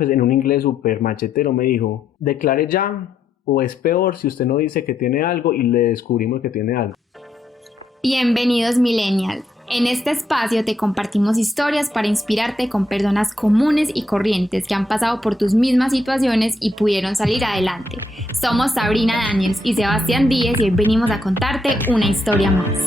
pues en un inglés súper machetero me dijo, declare ya o es peor si usted no dice que tiene algo y le descubrimos que tiene algo. Bienvenidos Millennials. En este espacio te compartimos historias para inspirarte con personas comunes y corrientes que han pasado por tus mismas situaciones y pudieron salir adelante. Somos Sabrina Daniels y Sebastián Díez y hoy venimos a contarte una historia más.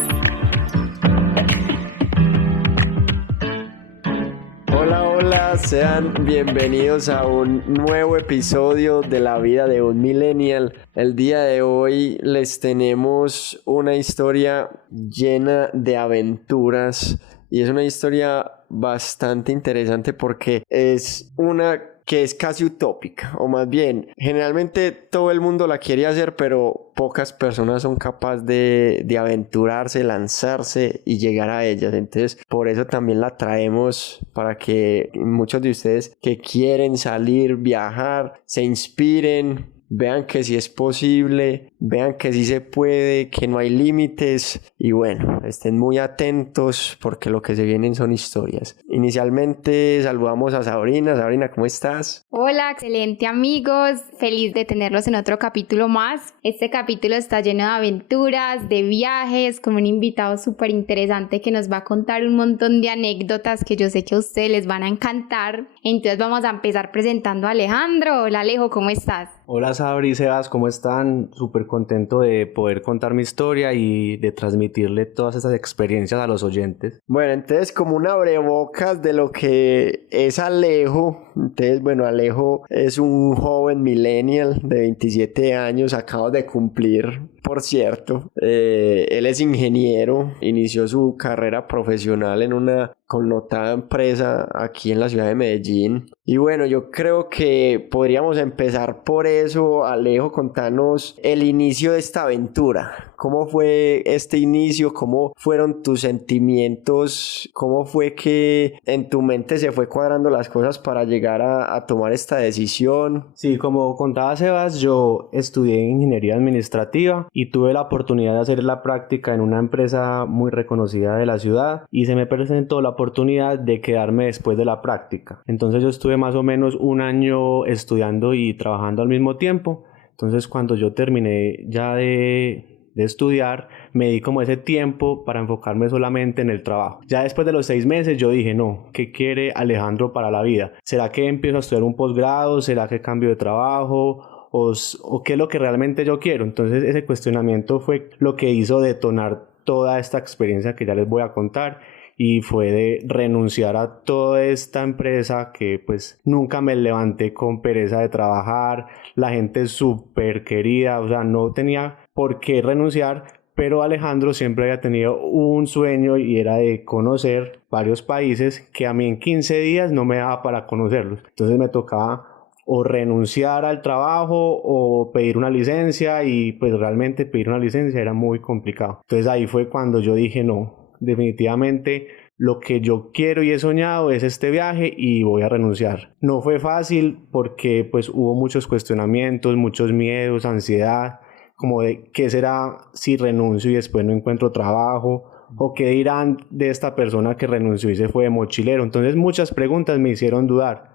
Hola, sean bienvenidos a un nuevo episodio de la vida de un millennial. El día de hoy les tenemos una historia llena de aventuras y es una historia bastante interesante porque es una que es casi utópica, o más bien, generalmente todo el mundo la quiere hacer, pero pocas personas son capaces de aventurarse, lanzarse y llegar a ellas. Entonces, por eso también la traemos para que muchos de ustedes que quieren salir, viajar, se inspiren, vean que sí es posible, vean que sí se puede, que no hay límites y bueno, estén muy atentos porque lo que se vienen son historias. Inicialmente saludamos a Sabrina. Sabrina, ¿cómo estás? Hola, excelente amigos, feliz de tenerlos en otro capítulo más. Este capítulo está lleno de aventuras, de viajes, con un invitado súper interesante que nos va a contar un montón de anécdotas que yo sé que a ustedes les van a encantar. Entonces vamos a empezar presentando a Alejandro. Hola Alejo, ¿cómo estás? Hola Sabri y Sebas, ¿cómo están? Súper contento de poder contar mi historia y de transmitirle todas estas experiencias a los oyentes. Bueno, entonces como un abrebocas de lo que es Alejo. Entonces, bueno, Alejo es un joven millennial de 27 años, acaba de cumplir, por cierto. Él es ingeniero, inició su carrera profesional en una connotada empresa aquí en la ciudad de Medellín. Y bueno, yo creo que podríamos empezar por eso. Alejo, contanos el inicio de esta aventura. ¿Cómo fue este inicio? ¿Cómo fueron tus sentimientos? ¿Cómo fue que en tu mente se fue cuadrando las cosas para llegar a tomar esta decisión? Sí, como contaba Sebas, yo estudié ingeniería administrativa y tuve la oportunidad de hacer la práctica en una empresa muy reconocida de la ciudad y se me presentó la oportunidad de quedarme después de la práctica. Entonces yo estuve más o menos un año estudiando y trabajando al mismo tiempo. Entonces cuando yo terminé ya de estudiar, me di como ese tiempo para enfocarme solamente en el trabajo. Ya después de los 6 meses yo dije, no, ¿qué quiere Alejandro para la vida? ¿Será que empiezo a estudiar un posgrado? ¿Será que cambio de trabajo? ¿O qué es lo que realmente yo quiero? Entonces ese cuestionamiento fue lo que hizo detonar toda esta experiencia que ya les voy a contar. Y fue de renunciar a toda esta empresa que pues nunca me levanté con pereza de trabajar, la gente súper querida, o sea, no tenía por qué renunciar, pero Alejandro siempre había tenido un sueño y era de conocer varios países que a mí en 15 días no me daba para conocerlos. Entonces me tocaba o renunciar al trabajo o pedir una licencia y pues realmente pedir una licencia era muy complicado. Entonces ahí fue cuando yo dije no. Definitivamente lo que yo quiero y he soñado es este viaje y voy a renunciar. No fue fácil porque pues hubo muchos cuestionamientos, muchos miedos, ansiedad, como de qué será si renuncio y después no encuentro trabajo o qué dirán de esta persona que renunció y se fue de mochilero. Entonces muchas preguntas me hicieron dudar,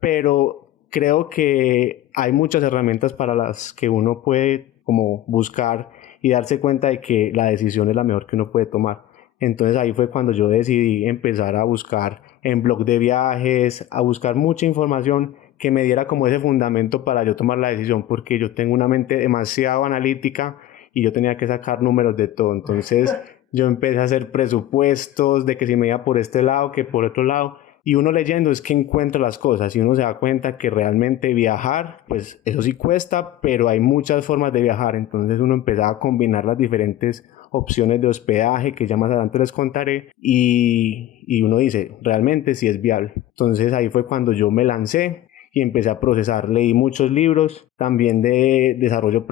pero creo que hay muchas herramientas para las que uno puede como buscar y darse cuenta de que la decisión es la mejor que uno puede tomar. Entonces ahí fue cuando yo decidí empezar a buscar en blog de viajes, a buscar mucha información que me diera como ese fundamento para yo tomar la decisión, porque yo tengo una mente demasiado analítica y yo tenía que sacar números de todo. Entonces yo empecé a hacer presupuestos de que si me iba por este lado, que por otro lado. Y uno leyendo es que encuentra las cosas y uno se da cuenta que realmente viajar, pues eso sí cuesta, pero hay muchas formas de viajar. Entonces uno empezaba a combinar las diferentes opciones de hospedaje que ya más adelante les contaré y uno dice, realmente sí es viable. Entonces ahí fue cuando yo me lancé y empecé a procesar. Leí muchos libros también de desarrollo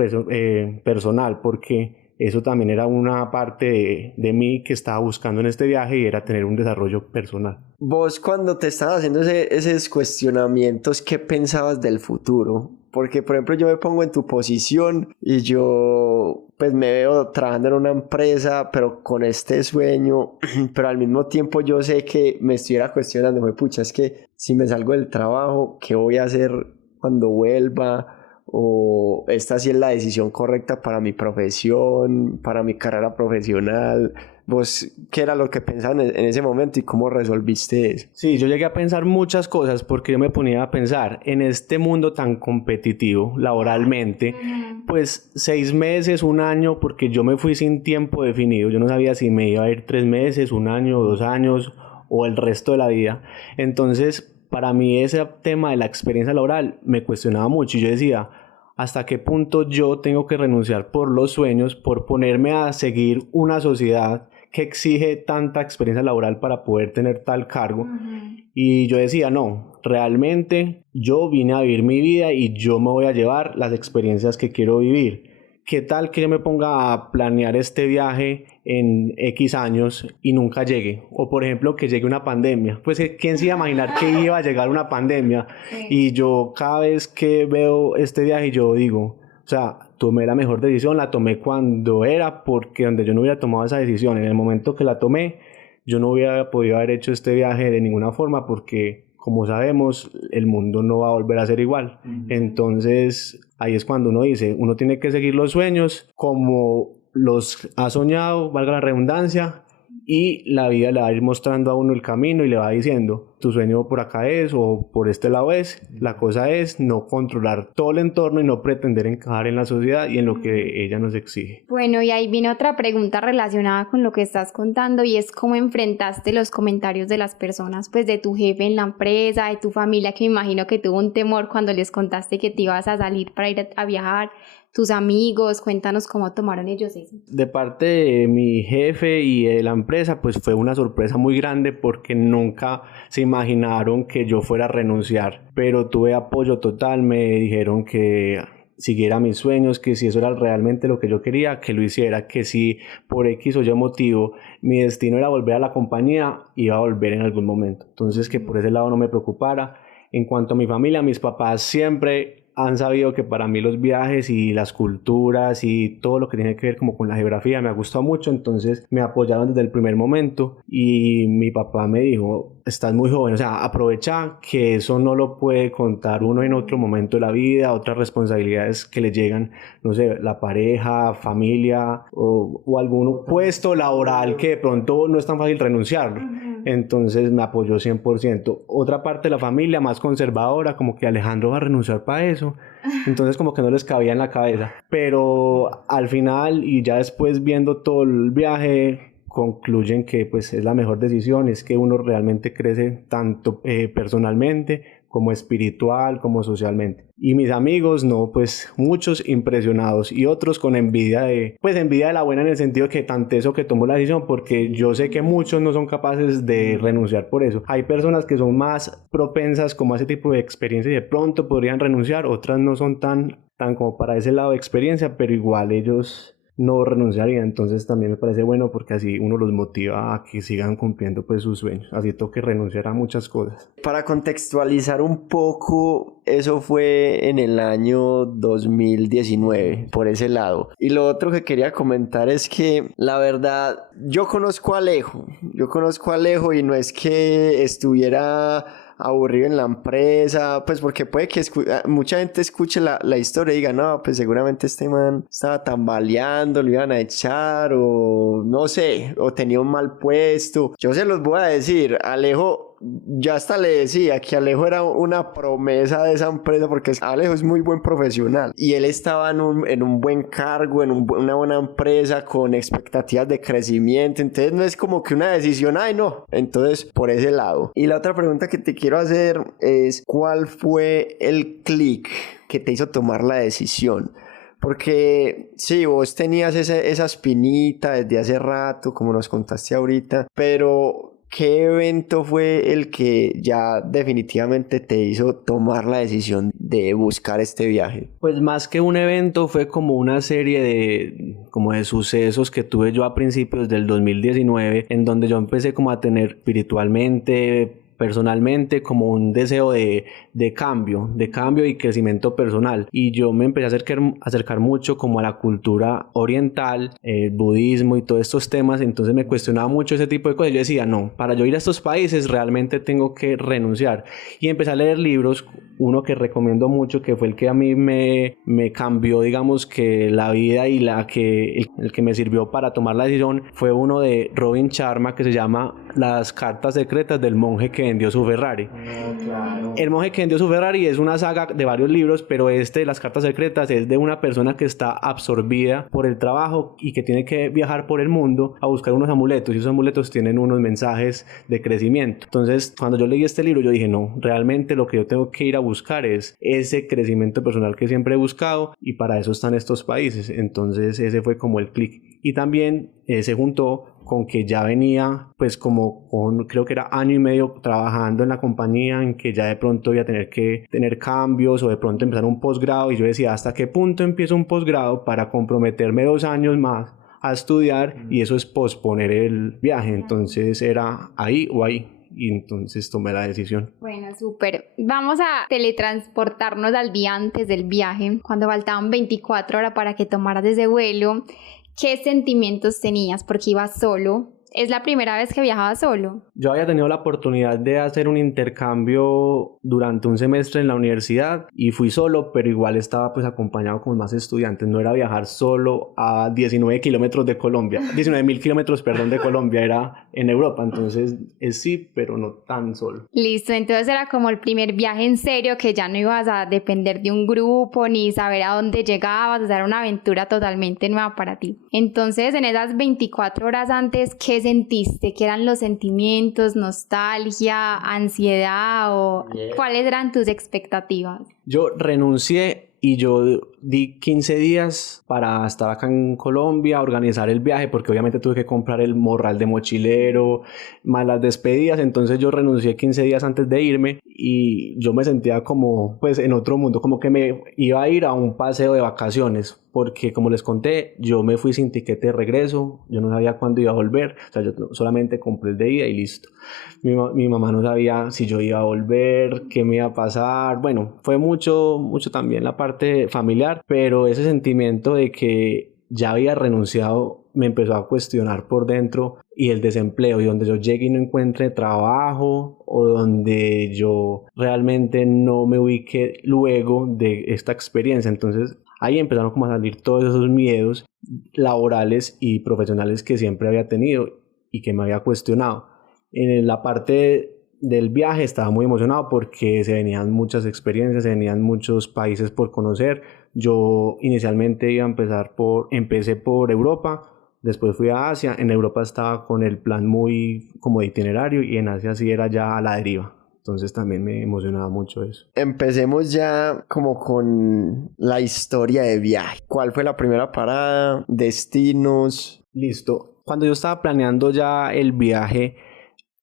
personal porque eso también era una parte de mí que estaba buscando en este viaje y era tener un desarrollo personal. Vos cuando te estabas haciendo esos cuestionamientos, ¿qué pensabas del futuro? porque por ejemplo yo me pongo en tu posición y yo pues me veo trabajando en una empresa pero con este sueño, pero al mismo tiempo yo sé que me estuviera cuestionando, pucha, es que si me salgo del trabajo, ¿qué voy a hacer cuando vuelva? O esta sí es la decisión correcta para mi profesión, para mi carrera profesional. ¿Vos qué era lo que pensaban en ese momento y cómo resolviste eso? Sí, yo llegué a pensar muchas cosas porque yo me ponía a pensar en este mundo tan competitivo laboralmente, pues 6 meses, 1 año, porque yo me fui sin tiempo definido, yo no sabía si me iba a ir 3 meses, 1 año, 2 años o el resto de la vida. Entonces, para mí ese tema de la experiencia laboral me cuestionaba mucho y yo decía, ¿hasta qué punto yo tengo que renunciar por los sueños, por ponerme a seguir una sociedad que exige tanta experiencia laboral para poder tener tal cargo? Y yo decía, no, realmente yo vine a vivir mi vida y yo me voy a llevar las experiencias que quiero vivir. ¿Qué tal que yo me ponga a planear este viaje en X años y nunca llegue? O por ejemplo que llegue una pandemia. Pues ¿quién se iba a imaginar que iba a llegar una pandemia? Y yo cada vez que veo este viaje yo digo, o sea, tomé la mejor decisión, la tomé cuando era, porque donde yo no hubiera tomado esa decisión, en el momento que la tomé, yo no hubiera podido haber hecho este viaje de ninguna forma porque, como sabemos, el mundo no va a volver a ser igual. Entonces, ahí es cuando uno dice, uno tiene que seguir los sueños como los ha soñado, valga la redundancia, y la vida le va a ir mostrando a uno el camino y le va diciendo, tu sueño por acá es o por este lado es. La cosa es no controlar todo el entorno y no pretender encajar en la sociedad y en lo que ella nos exige. Bueno, y ahí viene otra pregunta relacionada con lo que estás contando y es cómo enfrentaste los comentarios de las personas, pues de tu jefe en la empresa, de tu familia, que me imagino que tuvo un temor cuando les contaste que te ibas a salir para ir a viajar. Tus amigos, cuéntanos cómo tomaron ellos eso. De parte de mi jefe y de la empresa, pues fue una sorpresa muy grande porque nunca se imaginaron que yo fuera a renunciar, pero tuve apoyo total, me dijeron que siguiera mis sueños, que si eso era realmente lo que yo quería, que lo hiciera, que si por X o Y motivo mi destino era volver a la compañía, iba a volver en algún momento. Entonces que por ese lado no me preocupara. En cuanto a mi familia, mis papás siempre han sabido que para mí los viajes y las culturas y todo lo que tiene que ver como con la geografía me ha gustado mucho, entonces me apoyaron desde el primer momento y mi papá me dijo, estás muy joven, o sea, aprovecha que eso no lo puede contar uno en otro momento de la vida, otras responsabilidades que le llegan, no sé, la pareja, familia o algún puesto laboral que de pronto no es tan fácil renunciarlo. Entonces me apoyó 100%. Otra parte de la familia más conservadora, como que Alejandro va a renunciar para eso. Entonces como que no les cabía en la cabeza. Pero al final y ya después viendo todo el viaje, concluyen que pues es la mejor decisión, es que uno realmente crece tanto personalmente como espiritual, como socialmente. Y mis amigos, no, pues muchos impresionados y otros con envidia de la buena en el sentido que tan teso que tomó la decisión, porque yo sé que muchos no son capaces de renunciar por eso. Hay personas que son más propensas como a ese tipo de experiencia y de pronto podrían renunciar, otras no son tan como para ese lado de experiencia, pero igual ellos no renunciarían. Entonces también me parece bueno porque así uno los motiva a que sigan cumpliendo pues sus sueños, así toque renunciar a muchas cosas. Para contextualizar un poco, eso fue en el año 2019 por ese lado. Y lo otro que quería comentar es que la verdad yo conozco a Alejo y no es que estuviera aburrido en la empresa, pues porque puede que mucha gente escuche la historia y diga, no, pues seguramente este man estaba tambaleando, lo iban a echar o no sé, o tenía un mal puesto. Yo se los voy a decir, Alejo, ya hasta le decía que Alejo era una promesa de esa empresa porque Alejo es muy buen profesional y él estaba en un buen cargo, en una buena empresa con expectativas de crecimiento, entonces no es como que una decisión, ay no, entonces por ese lado. Y la otra pregunta que te quiero hacer es, ¿cuál fue el clic que te hizo tomar la decisión? Porque sí, vos tenías esa espinita desde hace rato, como nos contaste ahorita, pero ¿qué evento fue el que ya definitivamente te hizo tomar la decisión de buscar este viaje? Pues más que un evento fue como una serie de sucesos que tuve yo a principios del 2019, en donde yo empecé como a tener espiritualmente, personalmente como un deseo de cambio y crecimiento personal. Y yo me empecé a acercar mucho como a la cultura oriental, el budismo y todos estos temas. Entonces me cuestionaba mucho ese tipo de cosas. Yo decía, no, para yo ir a estos países realmente tengo que renunciar. Y empecé a leer libros, uno que recomiendo mucho, que fue el que a mí me cambió, digamos, que la vida y el que me sirvió para tomar la decisión, fue uno de Robin Sharma que se llama Las cartas secretas del monje que vendió su Ferrari. Claro. El monje que vendió su Ferrari es una saga de varios libros, pero Las cartas secretas, es de una persona que está absorbida por el trabajo y que tiene que viajar por el mundo a buscar unos amuletos, y esos amuletos tienen unos mensajes de crecimiento. Entonces, cuando yo leí este libro, yo dije, no, realmente lo que yo tengo que ir a buscar es ese crecimiento personal que siempre he buscado, y para eso están estos países. Entonces ese fue como el clic. Y también se juntó con que ya venía pues como con, creo que era año y medio trabajando en la compañía, en que ya de pronto iba a tener que tener cambios o de pronto empezar un posgrado, y yo decía, ¿hasta qué punto empiezo un posgrado para comprometerme 2 años más a estudiar? Y eso es posponer el viaje. Entonces era ahí o ahí. Y entonces tomé la decisión. Bueno, súper. Vamos a teletransportarnos al día antes del viaje, cuando faltaban 24 horas para que tomaras ese vuelo. ¿Qué sentimientos tenías? Porque ibas solo. ¿Es la primera vez que viajabas solo? Yo había tenido la oportunidad de hacer un intercambio durante un semestre en la universidad y fui solo, pero igual estaba pues acompañado con más estudiantes. No era viajar solo a 19 kilómetros de Colombia, 19.000 kilómetros, perdón, de Colombia, era en Europa. Entonces sí, pero no tan solo. Listo, entonces era como el primer viaje en serio, que ya no ibas a depender de un grupo ni saber a dónde llegabas, o sea, era una aventura totalmente nueva para ti. Entonces, en esas 24 horas antes, ¿qué sentiste? ¿Qué eran los sentimientos? ¿Nostalgia? ¿Ansiedad? ¿O cuáles eran tus expectativas? Yo renuncié y yo di 15 días para estar acá en Colombia, organizar el viaje, porque obviamente tuve que comprar el morral de mochilero, más las despedidas. Entonces yo renuncié 15 días antes de irme y yo me sentía como pues en otro mundo, como que me iba a ir a un paseo de vacaciones, porque como les conté, yo me fui sin tiquete de regreso, yo no sabía cuándo iba a volver, o sea, yo solamente compré el de ida y listo. Mi mamá no sabía si yo iba a volver, qué me iba a pasar. Bueno, fue mucho también la parte familiar, pero ese sentimiento de que ya había renunciado me empezó a cuestionar por dentro, y el desempleo, y donde yo llegue y no encuentre trabajo, o donde yo realmente no me ubique luego de esta experiencia. Entonces ahí empezaron como a salir todos esos miedos laborales y profesionales que siempre había tenido y que me había cuestionado. En la parte del viaje estaba muy emocionado porque se venían muchas experiencias, se venían muchos países por conocer. Yo inicialmente empecé por Europa, después fui a Asia. En Europa estaba con el plan muy como de itinerario, y en Asia sí era ya a la deriva. Entonces también me emocionaba mucho eso. Empecemos ya como con la historia de viaje. ¿Cuál fue la primera parada? ¿Destinos? Listo. Cuando yo estaba planeando ya el viaje,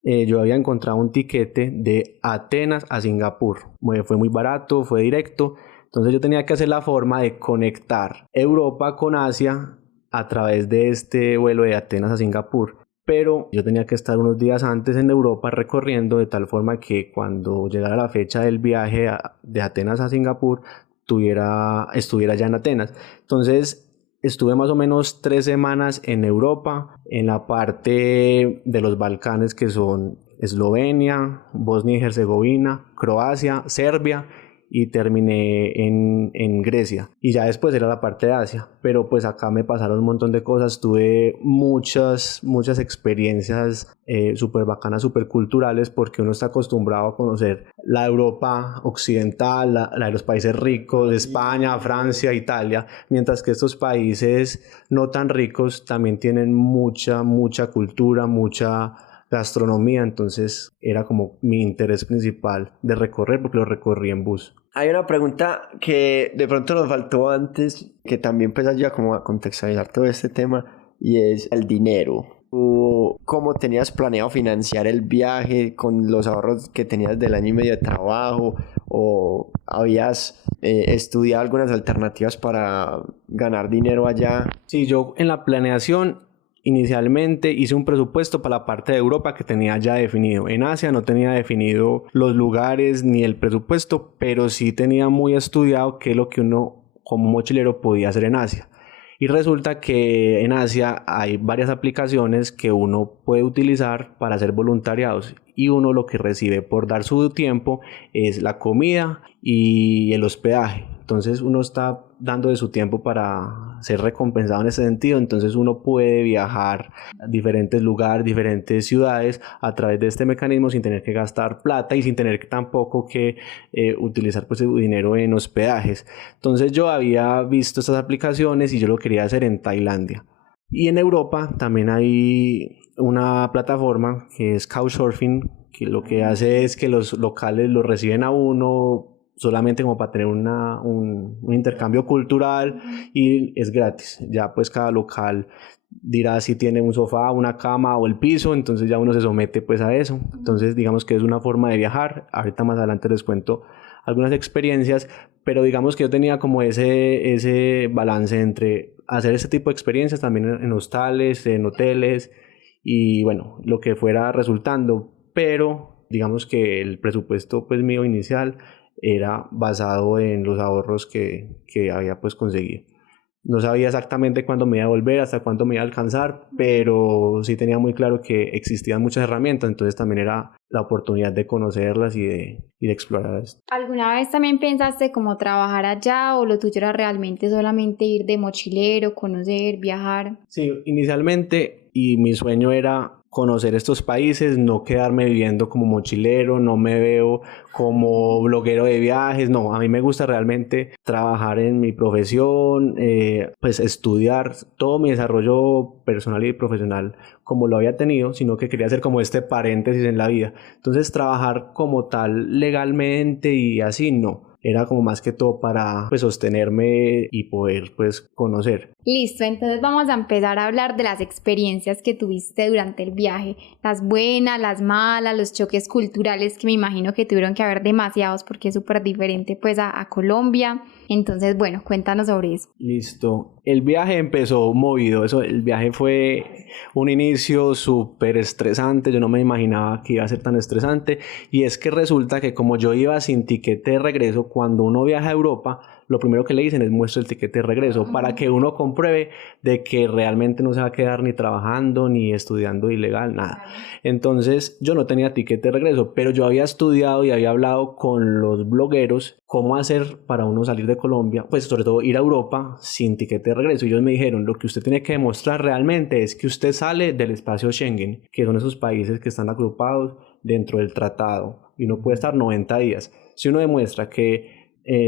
yo había encontrado un tiquete de Atenas a Singapur. Fue muy barato, fue directo. Entonces yo tenía que hacer la forma de conectar Europa con Asia a través de este vuelo de Atenas a Singapur. Pero yo tenía que estar unos días antes en Europa recorriendo, de tal forma que cuando llegara la fecha del viaje de Atenas a Singapur estuviera ya en Atenas. Entonces estuve más o menos 3 semanas en Europa, en la parte de los Balcanes, que son Eslovenia, Bosnia y Herzegovina, Croacia, Serbia, y terminé en Grecia. Y ya después era la parte de Asia. Pero pues acá me pasaron un montón de cosas. Tuve muchas experiencias súper bacanas, súper culturales, porque uno está acostumbrado a conocer la Europa occidental, la de los países ricos, de España, Francia, Italia, mientras que estos países no tan ricos también tienen mucha cultura, mucha gastronomía. Entonces era como mi interés principal de recorrer, porque lo recorrí en bus. Hay una pregunta que de pronto nos faltó antes, que también pues ayuda como a contextualizar todo este tema, y es el dinero. ¿Tú cómo tenías planeado financiar el viaje con los ahorros que tenías del año y medio de trabajo? ¿O habías estudiado algunas alternativas para ganar dinero allá? Sí, yo en la planeación inicialmente hice un presupuesto para la parte de Europa que tenía ya definido. En Asia no tenía definido los lugares ni el presupuesto, pero sí tenía muy estudiado qué es lo que uno como mochilero podía hacer en Asia. Y resulta que en Asia hay varias aplicaciones que uno puede utilizar para hacer voluntariados, y uno lo que recibe por dar su tiempo es la comida y el hospedaje. Entonces uno está dando de su tiempo para ser recompensado en ese sentido. Entonces uno puede viajar a diferentes lugares, diferentes ciudades a través de este mecanismo sin tener que gastar plata y sin tener que tampoco que utilizar pues su dinero en hospedajes. Entonces yo había visto estas aplicaciones y yo lo quería hacer en Tailandia. Y en Europa también hay una plataforma que es Couchsurfing, que lo que hace es que los locales lo reciben a uno solamente como para tener un intercambio cultural, y es gratis. Ya pues cada local dirá si tiene un sofá, una cama o el piso, entonces ya uno se somete pues a eso. Entonces digamos que es una forma de viajar. Ahorita más adelante les cuento algunas experiencias, pero digamos que yo tenía como ese balance entre hacer este tipo de experiencias también en hostales, en hoteles y bueno, lo que fuera resultando, pero digamos que el presupuesto pues mío inicial era basado en los ahorros que había pues conseguido. No sabía exactamente cuándo me iba a volver, hasta cuándo me iba a alcanzar, pero sí tenía muy claro que existían muchas herramientas, entonces también era la oportunidad de conocerlas y de explorar esto. ¿Alguna vez también pensaste cómo trabajar allá, o lo tuyo era realmente solamente ir de mochilero, conocer, viajar? Sí, inicialmente, y mi sueño era conocer estos países, no quedarme viviendo como mochilero, no me veo como bloguero de viajes, no, a mí me gusta realmente trabajar en mi profesión, pues estudiar todo mi desarrollo personal y profesional como lo había tenido, sino que quería hacer como este paréntesis en la vida. Entonces trabajar como tal legalmente y así no. Era como más que todo para pues sostenerme y poder pues conocer. Listo, entonces vamos a empezar a hablar de las experiencias que tuviste durante el viaje, las buenas, las malas, los choques culturales, que me imagino que tuvieron que haber demasiados porque es súper diferente pues a Colombia. Entonces, bueno, cuéntanos sobre eso. Listo. El viaje empezó movido. El viaje fue un inicio súper estresante. Yo no me imaginaba que iba a ser tan estresante. Y es que resulta que como yo iba sin tiquete de regreso, cuando uno viaja a Europa, lo primero que le dicen es muestra el tiquete de regreso para que uno compruebe de que realmente no se va a quedar ni trabajando ni estudiando ilegal, nada. Entonces yo no tenía tiquete de regreso, pero yo había estudiado y había hablado con los blogueros cómo hacer para uno salir de Colombia, pues sobre todo ir a Europa sin tiquete de regreso. Y ellos me dijeron, lo que usted tiene que demostrar realmente es que usted sale del espacio Schengen, que son esos países que están agrupados dentro del tratado, y uno puede estar 90 días. Si uno demuestra que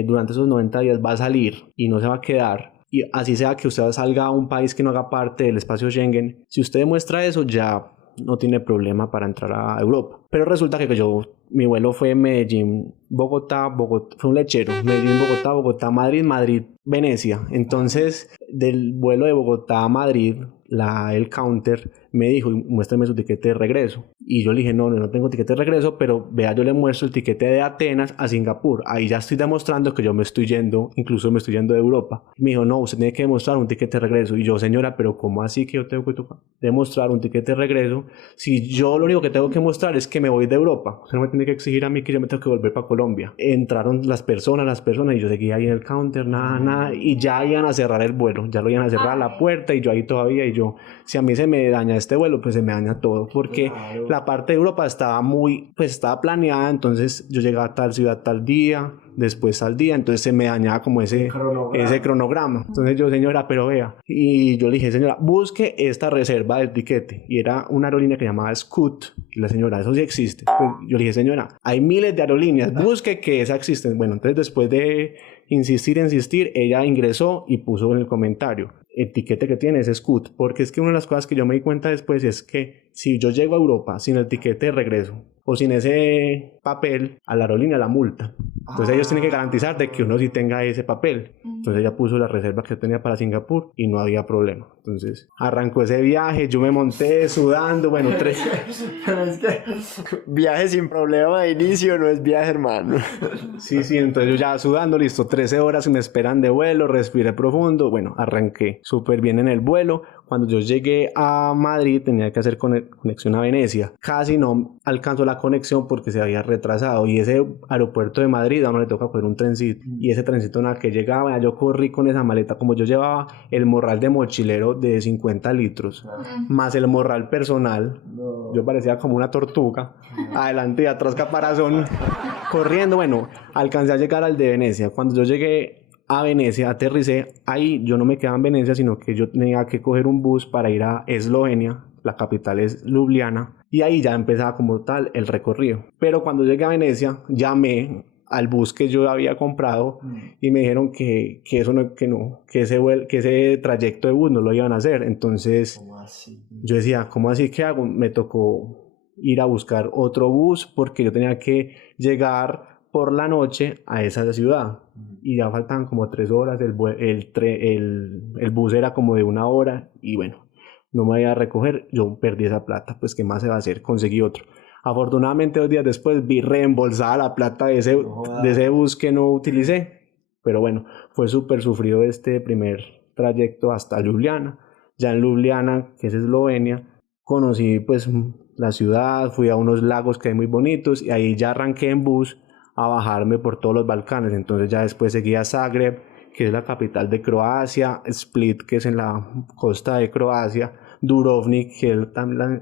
durante esos 90 días va a salir y no se va a quedar, y así sea que usted salga a un país que no haga parte del espacio Schengen, si usted demuestra eso ya no tiene problema para entrar a Europa. Pero resulta que mi vuelo fue Medellín, Bogotá, fue un lechero, Medellín, Bogotá, Madrid, Venecia. Entonces del vuelo de Bogotá a Madrid, el counter me dijo, muéstrame su tiquete de regreso. Y yo le dije, no tengo tiquete de regreso, pero vea, yo le muestro el tiquete de Atenas a Singapur. Ahí ya estoy demostrando que yo incluso me estoy yendo de Europa. Y me dijo, no, usted tiene que demostrar un tiquete de regreso. Y yo, señora, pero ¿cómo así que yo tengo que demostrar un tiquete de regreso si yo lo único que tengo que mostrar es que me voy de Europa? Usted no me tiene que exigir a mí que yo me tengo que volver para Colombia. Entraron las personas y yo seguía ahí en el counter, nada, y ya iban a cerrar el vuelo, ya lo iban a cerrar la puerta, y yo ahí todavía, y yo, si a mí se me daña este vuelo, pues se me daña todo, porque la parte de Europa estaba estaba planeada. Entonces yo llegaba a tal ciudad tal día, después tal día, entonces se me dañaba como ese cronograma. Entonces yo, señora, pero vea, y yo le dije, señora, busque esta reserva del tiquete, y era una aerolínea que se llamaba Scoot, y la señora, eso sí existe. Pues yo le dije, señora, hay miles de aerolíneas, busque que esa existe. Bueno, entonces después de insistir, ella ingresó y puso en el comentario, el tiquete que tiene es Scoot, porque es que una de las cosas que yo me di cuenta después es que si yo llego a Europa sin el tiquete de regreso o sin ese papel, a la aerolínea la multa. Entonces ellos tienen que garantizar de que uno sí tenga ese papel. Entonces ella puso la reserva que yo tenía para Singapur y no había problema. Entonces arrancó ese viaje, yo me monté sudando, bueno, Pero es que viaje sin problema de inicio no es viaje, hermano. Sí, entonces yo ya sudando, listo, 13 horas me esperan de vuelo, respiré profundo, bueno, arranqué súper bien en el vuelo. cuando yo llegué a Madrid tenía que hacer conexión a Venecia. Casi no alcanzó la conexión porque se había retrasado y ese aeropuerto de Madrid a uno le toca coger un trencito y ese trencito en el que llegaba, yo corrí con esa maleta, como yo llevaba el morral de mochilero de 50 litros más el morral personal, yo parecía como una tortuga, adelante y atrás caparazón, corriendo. Bueno, alcancé a llegar al de Venecia. Cuando yo llegué a Venecia, aterricé ahí, yo no me quedaba en Venecia, sino que yo tenía que coger un bus para ir a Eslovenia, la capital es Ljubljana, y ahí ya empezaba como tal el recorrido. Pero cuando llegué a Venecia, llamé al bus que yo había comprado y me dijeron que ese trayecto de bus no lo iban a hacer. Entonces yo decía, ¿cómo así? ¿Qué hago? Me tocó ir a buscar otro bus porque yo tenía que llegar por la noche a esa ciudad y ya faltaban como 3 horas, el bus era como de 1 hora y bueno, no me iba a recoger, yo perdí esa plata, pues ¿qué más se va a hacer? Conseguí otro. Afortunadamente 2 días después vi reembolsada la plata de ese bus que no utilicé, pero bueno, fue súper sufrido este primer trayecto hasta Ljubljana. Ya en Ljubljana, que es Eslovenia, conocí pues la ciudad, fui a unos lagos que hay muy bonitos y ahí ya arranqué en bus a bajarme por todos los Balcanes. Entonces ya después seguí a Zagreb, que es la capital de Croacia, Split, que es en la costa de Croacia, Dubrovnik, que es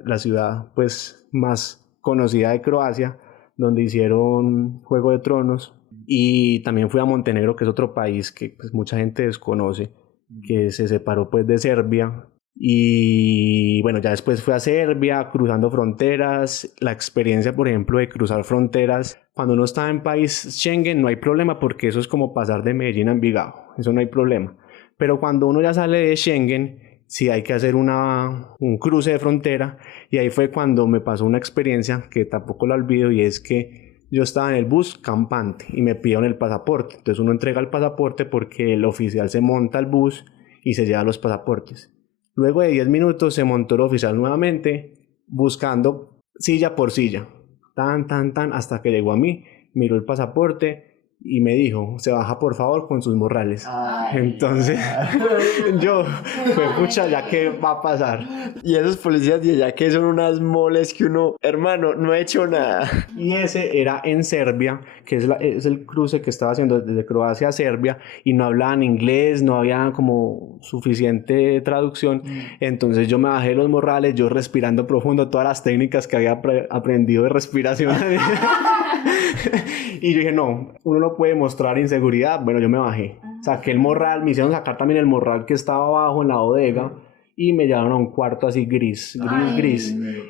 la ciudad pues más conocida de Croacia, donde hicieron Juego de Tronos, y también fui a Montenegro, que es otro país que pues mucha gente desconoce, que se separó pues de Serbia. Y bueno, ya después fui a Serbia cruzando fronteras. La experiencia, por ejemplo, de cruzar fronteras cuando uno está en país Schengen no hay problema, porque eso es como pasar de Medellín a Envigado, eso no hay problema. Pero cuando uno ya sale de Schengen, sí hay que hacer un cruce de frontera, y ahí fue cuando me pasó una experiencia que tampoco la olvido, y es que yo estaba en el bus campante y me pidieron el pasaporte. Entonces uno entrega el pasaporte porque el oficial se monta al bus y se lleva los pasaportes. Luego de 10 minutos se montó el oficial nuevamente buscando silla por silla, hasta que llegó a mí, miró el pasaporte y me dijo, se baja por favor con sus morrales. Entonces yo, pues pucha, ¿ya qué va a pasar? Y esos policías de allá que son unas moles que uno, hermano, no he hecho nada. Y ese era en Serbia, que es el cruce que estaba haciendo desde Croacia a Serbia, y no hablaban inglés, no había como suficiente traducción. Entonces yo me bajé los morrales, yo respirando profundo, todas las técnicas que había aprendido de respiración. Y yo dije, no, uno no puede mostrar inseguridad. Bueno, yo me bajé, saqué el morral, me hicieron sacar también el morral que estaba abajo en la bodega, y me llevaron a un cuarto así gris.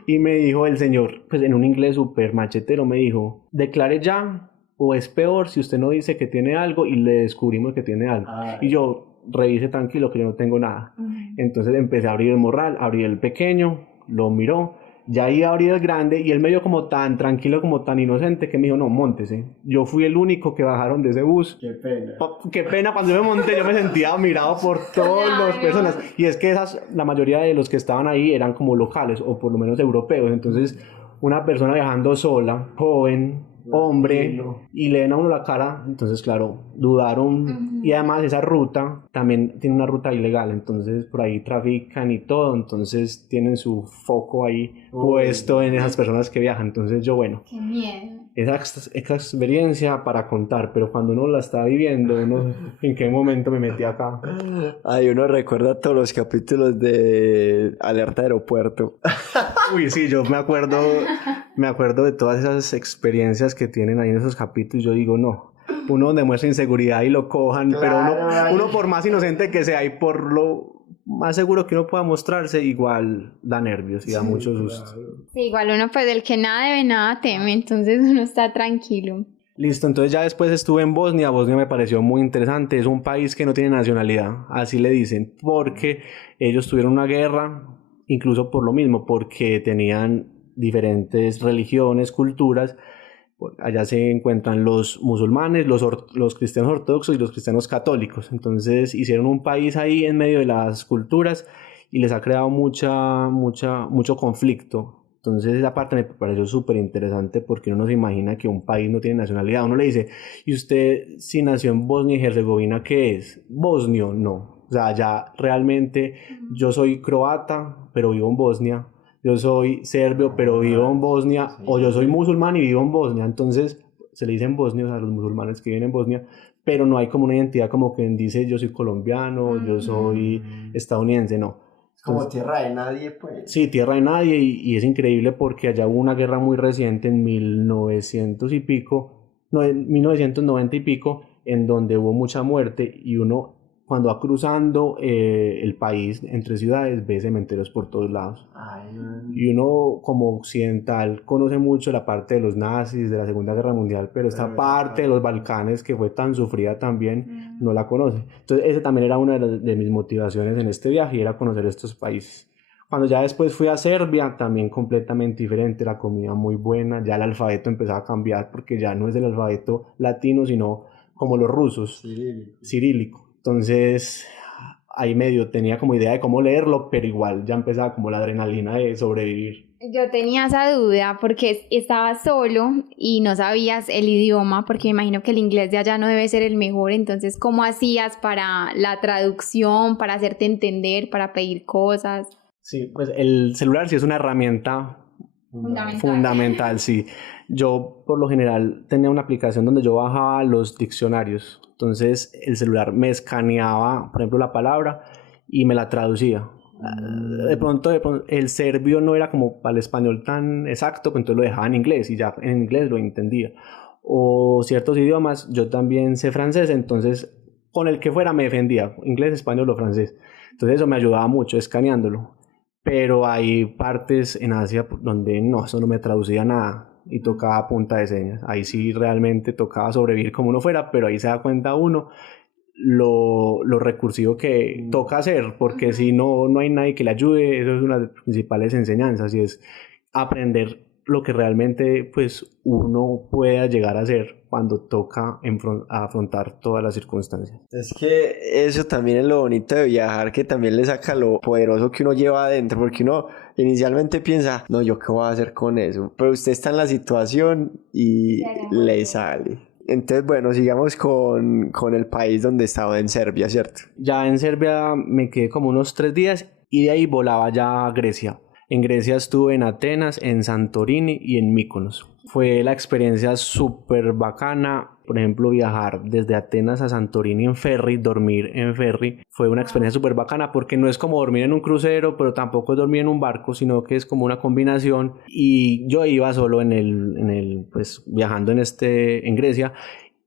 Y me dijo el señor, pues en un inglés súper machetero, me dijo, declare ya, o es peor si usted no dice que tiene algo y le descubrimos que tiene algo. Y yo, revise tranquilo que yo no tengo nada. Entonces empecé a abrir el morral, abrí el pequeño, lo miró, ya iba a abrir el grande, y él me vio como tan tranquilo, como tan inocente, que me dijo, no, móntese. Yo fui el único que bajaron de ese bus. Qué pena. Qué pena, cuando yo me monté yo me sentía admirado por todas las personas, y es que la mayoría de los que estaban ahí eran como locales, o por lo menos europeos. Entonces una persona viajando sola, joven, hombre, y le ven a uno la cara, entonces claro, dudaron. Y además esa ruta también tiene una ruta ilegal, entonces por ahí trafican y todo, entonces tienen su foco ahí puesto en esas personas que viajan. Entonces yo, bueno, qué miedo. Esa experiencia para contar, pero cuando uno la está viviendo, uno, ¿en qué momento me metí acá? Ay, uno recuerda todos los capítulos de Alerta Aeropuerto. Uy, sí, yo me acuerdo de todas esas experiencias que tienen ahí en esos capítulos. Yo digo, no, uno demuestra inseguridad y lo cojan, claro, pero uno por más inocente que sea y por lo más seguro que uno pueda mostrarse, igual da nervios y da mucho susto. Claro. Sí, igual uno pues del que nada debe, nada teme, entonces uno está tranquilo. Listo, entonces ya después estuve en Bosnia. Bosnia me pareció muy interesante, es un país que no tiene nacionalidad, así le dicen, porque ellos tuvieron una guerra, incluso por lo mismo, porque tenían diferentes religiones, culturas. Allá se encuentran los musulmanes, los cristianos ortodoxos y los cristianos católicos. Entonces hicieron un país ahí en medio de las culturas y les ha creado mucho conflicto. Entonces esa parte me pareció súper interesante, porque uno no se imagina que un país no tiene nacionalidad. Uno le dice, ¿y usted si nació en Bosnia y Herzegovina qué es? ¿Bosnio? No. O sea, ya realmente yo soy croata, pero vivo en Bosnia. Yo soy serbio, pero vivo en Bosnia. O yo soy musulmán y vivo en Bosnia. Entonces se le dicen bosnios a los musulmanes que viven en Bosnia, pero no hay como una identidad como quien dice yo soy colombiano, yo soy estadounidense, no. Como tierra de nadie, pues. Sí, tierra de nadie, y es increíble porque allá hubo una guerra muy reciente en 1900 y pico, no, en 1990 y pico, en donde hubo mucha muerte, y uno cuando va cruzando el país entre ciudades ve cementerios por todos lados. Ay, Y uno como occidental conoce mucho la parte de los nazis, de la Segunda Guerra Mundial, pero esta parte de los Balcanes que fue tan sufrida también no la conoce. Entonces esa también era una de mis motivaciones en este viaje, y era conocer estos países. Cuando ya después fui a Serbia, también completamente diferente, la comida muy buena, ya el alfabeto empezaba a cambiar porque ya no es el alfabeto latino, sino como los rusos, cirílico. Entonces ahí medio tenía como idea de cómo leerlo, pero igual ya empezaba como la adrenalina de sobrevivir. Yo tenía esa duda porque estabas solo y no sabías el idioma, porque me imagino que el inglés de allá no debe ser el mejor. Entonces, ¿cómo hacías para la traducción, para hacerte entender, para pedir cosas? Sí, pues el celular sí es una herramienta fundamental, sí. Yo por lo general tenía una aplicación donde yo bajaba los diccionarios. Entonces el celular me escaneaba, por ejemplo, la palabra y me la traducía. De pronto el serbio no era como para el español tan exacto, pues entonces lo dejaba en inglés y ya en inglés lo entendía. O ciertos idiomas, yo también sé francés, entonces con el que fuera me defendía, inglés, español o francés. Entonces eso me ayudaba mucho escaneándolo. Pero hay partes en Asia donde no, eso no me traducía nada y tocaba a punta de señas. Ahí sí realmente tocaba sobrevivir como uno fuera, pero ahí se da cuenta uno lo recursivo que toca hacer, porque si no hay nadie que le ayude. Eso es una de las principales enseñanzas, y es aprender lo que realmente pues uno pueda llegar a hacer cuando toca afrontar todas las circunstancias. Es que eso también es lo bonito de viajar, que también le saca lo poderoso que uno lleva adentro, porque uno inicialmente piensa, no, ¿yo qué voy a hacer con eso? Pero usted está en la situación y le sale. Entonces, bueno, sigamos con el país donde estaba, en Serbia, ¿cierto? Ya en Serbia me quedé como unos 3 días y de ahí volaba ya a Grecia. En Grecia estuve en Atenas, en Santorini y en Mykonos. Fue la experiencia súper bacana. Por ejemplo, viajar desde Atenas a Santorini en ferry, dormir en ferry, fue una experiencia súper bacana porque no es como dormir en un crucero, pero tampoco es dormir en un barco, sino que es como una combinación. Y yo iba solo pues viajando en Grecia,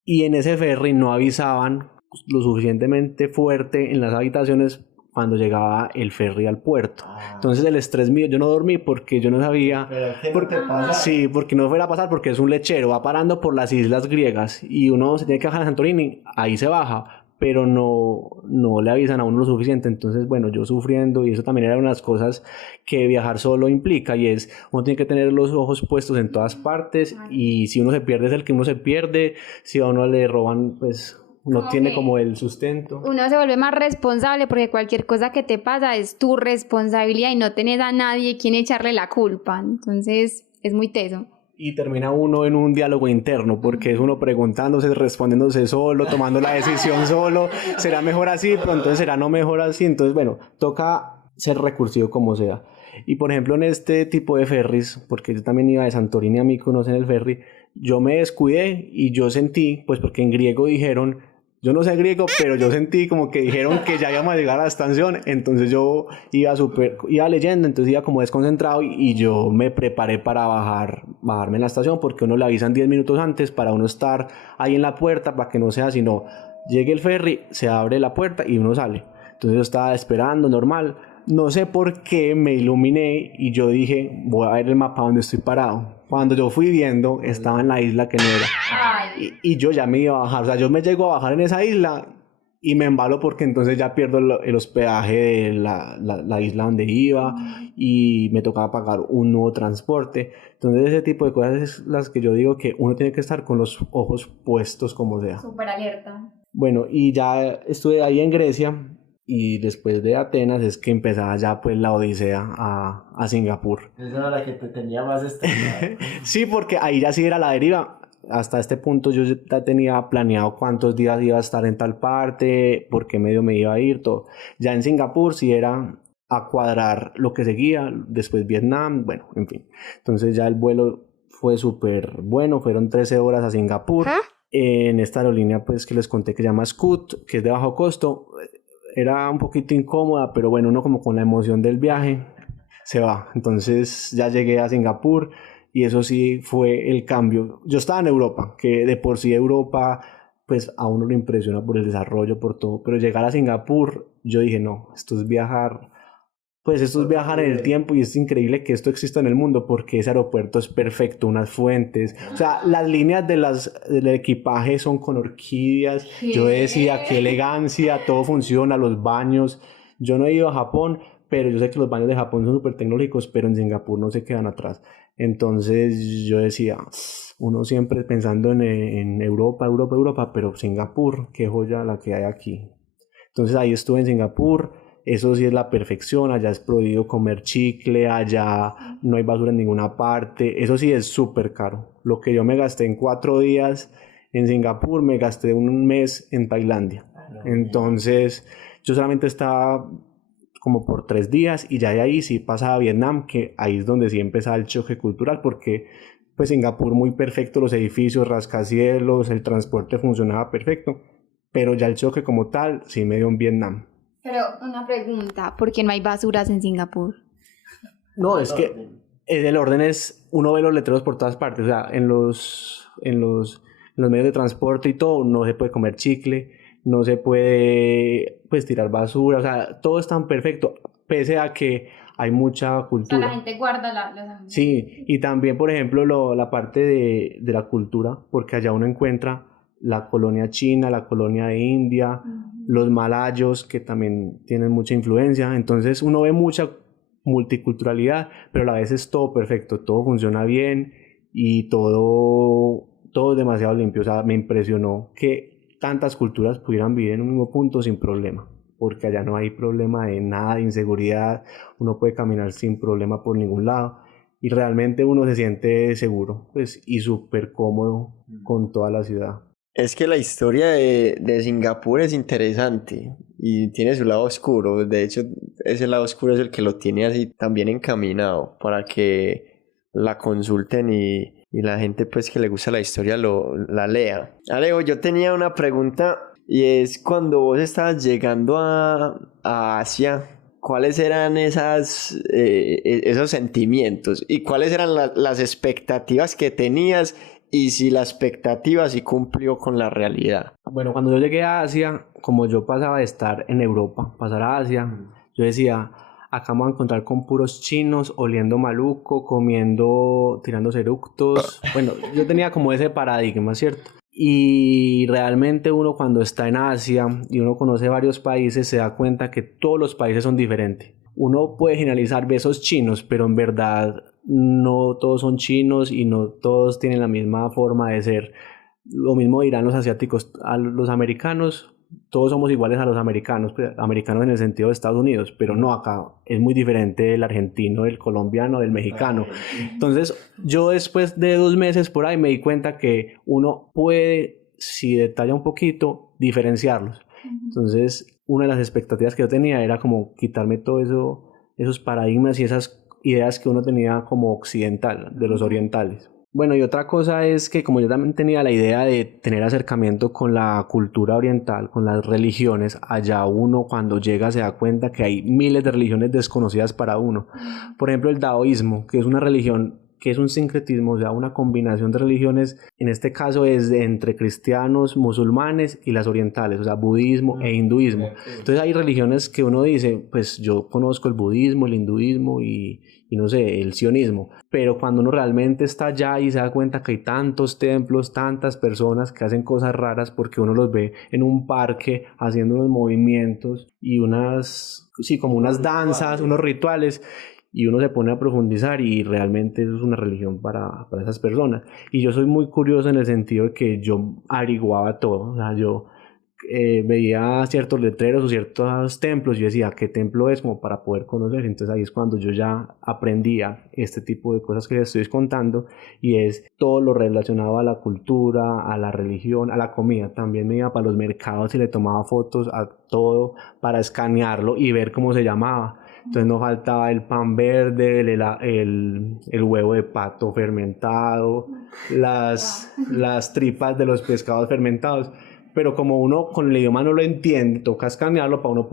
y en ese ferry no avisaban lo suficientemente fuerte en las habitaciones cuando llegaba el ferry al puerto. Entonces el estrés mío, yo no dormí porque yo no sabía. ¿Pero qué te pasa? Sí, porque no fuera a pasar, porque es un lechero, va parando por las islas griegas y uno se tiene que bajar a Santorini, ahí se baja, pero no le avisan a uno lo suficiente. Entonces, bueno, yo sufriendo, y eso también era una de las cosas que viajar solo implica, y es, uno tiene que tener los ojos puestos en todas partes, y si uno se pierde es el que uno se pierde, si a uno le roban, pues no tiene como el sustento. Uno se vuelve más responsable porque cualquier cosa que te pasa es tu responsabilidad y no tenés a nadie quien echarle la culpa. Entonces es muy teso. Y termina uno en un diálogo interno, porque es uno preguntándose, respondiéndose solo, tomando la decisión solo. ¿Será mejor así? Pero entonces será no mejor así. Entonces, bueno, toca ser recursivo como sea. Y por ejemplo, en este tipo de ferries, porque yo también iba de Santorini a Mykonos en el ferry, yo me descuidé y yo sentí, pues porque en griego dijeron, yo no sé griego, pero yo sentí como que dijeron que ya íbamos a llegar a la estación. Entonces yo iba leyendo, entonces iba como desconcentrado, y yo me preparé para bajarme en la estación, porque uno le avisan 10 minutos antes para uno estar ahí en la puerta, para que no sea sino llegue el ferry, se abre la puerta y uno sale. Entonces yo estaba esperando normal. No sé por qué me iluminé y yo dije, voy a ver el mapa donde estoy parado. Cuando yo fui viendo, estaba en la isla que no era. Y yo ya me iba a bajar. O sea, yo me llego a bajar en esa isla y me embalo, porque entonces ya pierdo el hospedaje de la isla donde iba, y me tocaba pagar un nuevo transporte. Entonces ese tipo de cosas es las que yo digo que uno tiene que estar con los ojos puestos como sea. Súper alerta. Bueno, y ya estuve ahí en Grecia. Y después de Atenas es que empezaba ya pues la odisea a Singapur. Esa era la que te tenía más estresado. Sí, porque ahí ya sí era la deriva. hasta este punto yo ya tenía planeado cuántos días iba a estar en tal parte, por qué medio me iba a ir, todo. Ya en Singapur sí era a cuadrar lo que seguía, después Vietnam, bueno, en fin. Entonces ya el vuelo fue súper bueno, fueron 13 horas a Singapur. En esta aerolínea pues que les conté que se llama Scoot, que es de bajo costo. Era un poquito incómoda, pero bueno, uno como con la emoción del viaje se va. Entonces ya llegué a Singapur y eso sí fue el cambio. Yo estaba en Europa, que de por sí Europa pues a uno lo impresiona por el desarrollo, por todo, pero llegar a Singapur yo dije no, esto es viajar. Pues esto es viajar en el tiempo y es increíble que esto exista en el mundo porque ese aeropuerto es perfecto, unas fuentes, o sea, las líneas del equipaje son con orquídeas. Yo decía, qué elegancia, todo funciona, los baños. Yo no he ido a Japón, pero yo sé que los baños de Japón son súper tecnológicos, pero en Singapur no se quedan atrás. Entonces yo decía, uno siempre pensando en Europa, Europa, Europa, pero Singapur, qué joya la que hay aquí. Entonces ahí estuve en Singapur. Eso sí es la perfección, allá es prohibido comer chicle, allá no hay basura en ninguna parte, eso sí es súper caro. Lo que yo me gasté en 4 días en Singapur, me gasté un mes en Tailandia. Entonces yo solamente estaba como por 3 días y ya de ahí sí pasaba a Vietnam, que ahí es donde sí empezaba el choque cultural, porque pues Singapur muy perfecto, los edificios, rascacielos, el transporte funcionaba perfecto, pero ya el choque como tal sí me dio en Vietnam. Pero una pregunta, ¿por qué no hay basuras en Singapur? No, es que el orden es, uno ve los letreros por todas partes, o sea, en los medios de transporte y todo, no se puede comer chicle, no se puede pues tirar basura, o sea, todo es tan perfecto, pese a que hay mucha cultura. O sea, la gente guarda los... Sí, y también, por ejemplo, la parte de la cultura, porque allá uno encuentra la colonia china, la colonia de India, los malayos, que también tienen mucha influencia. Entonces uno ve mucha multiculturalidad, pero a la vez es todo perfecto, todo funciona bien y todo es demasiado limpio. O sea, me impresionó que tantas culturas pudieran vivir en un mismo punto sin problema, porque allá no hay problema de nada, de inseguridad, uno puede caminar sin problema por ningún lado y realmente uno se siente seguro, pues, y súper cómodo con toda la ciudad. Es que la historia de Singapur es interesante y tiene su lado oscuro. De hecho, ese lado oscuro es el que lo tiene así también encaminado para que la consulten y la gente pues que le gusta la historia la lea. Alejo, yo tenía una pregunta y es cuando vos estabas llegando a Asia, ¿cuáles eran esos sentimientos y cuáles eran las expectativas que tenías? Y si la expectativa sí cumplió con la realidad. Bueno, cuando yo llegué a Asia, como yo pasaba de estar en Europa, pasar a Asia, yo decía, acá vamos a encontrar con puros chinos, oliendo maluco, comiendo, tirándose eructos. Bueno, yo tenía como ese paradigma, ¿cierto? Y realmente uno cuando está en Asia y uno conoce varios países, se da cuenta que todos los países son diferentes. Uno puede generalizar besos chinos, pero en verdad no todos son chinos y no todos tienen la misma forma de ser. Lo mismo dirán los asiáticos a los americanos, todos somos iguales a los americanos, pues, americanos en el sentido de Estados Unidos, pero no, acá es muy diferente el argentino, el colombiano, del mexicano. Entonces yo después de 2 meses por ahí me di cuenta que uno puede, si detalla un poquito, diferenciarlos. Entonces una de las expectativas que yo tenía era como quitarme todo eso, esos paradigmas y esas ideas que uno tenía como occidental, de los orientales. Bueno, y otra cosa es que como yo también tenía la idea de tener acercamiento con la cultura oriental, con las religiones, allá uno cuando llega se da cuenta que hay miles de religiones desconocidas para uno. Por ejemplo, el taoísmo, que es una religión que es un sincretismo, o sea, una combinación de religiones, en este caso es entre cristianos, musulmanes y las orientales, o sea, budismo e hinduismo. Entonces hay religiones que uno dice, pues yo conozco el budismo, el hinduismo y no sé, el sionismo, pero cuando uno realmente está allá y se da cuenta que hay tantos templos, tantas personas que hacen cosas raras porque uno los ve en un parque haciendo unos movimientos y como unas danzas, unos rituales, y uno se pone a profundizar y realmente eso es una religión para esas personas. Y yo soy muy curioso en el sentido de que yo averiguaba todo, o sea, yo veía ciertos letreros o ciertos templos, yo decía, ¿qué templo es? Como para poder conocer. Entonces ahí es cuando yo ya aprendía este tipo de cosas que les estoy contando, y es todo lo relacionado a la cultura, a la religión, a la comida. También me iba para los mercados y le tomaba fotos a todo para escanearlo y ver cómo se llamaba. Entonces no faltaba el pan verde, el huevo de pato fermentado, las tripas de los pescados fermentados. Pero como uno con el idioma no lo entiende, toca escanearlo para uno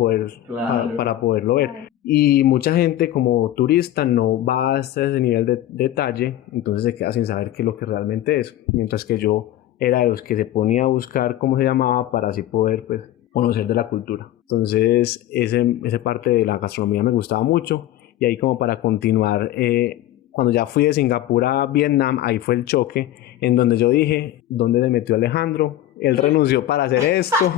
para poderlo ver. Y mucha gente como turista no va hasta ese nivel de detalle, entonces se queda sin saber qué es lo que realmente es. Mientras que yo era de los que se ponía a buscar cómo se llamaba para así poder pues conocer de la cultura. Entonces esa parte de la gastronomía me gustaba mucho. Y ahí como para continuar, cuando ya fui de Singapur a Vietnam, ahí fue el choque en donde yo dije, ¿dónde se metió Alejandro? Él renunció para hacer esto,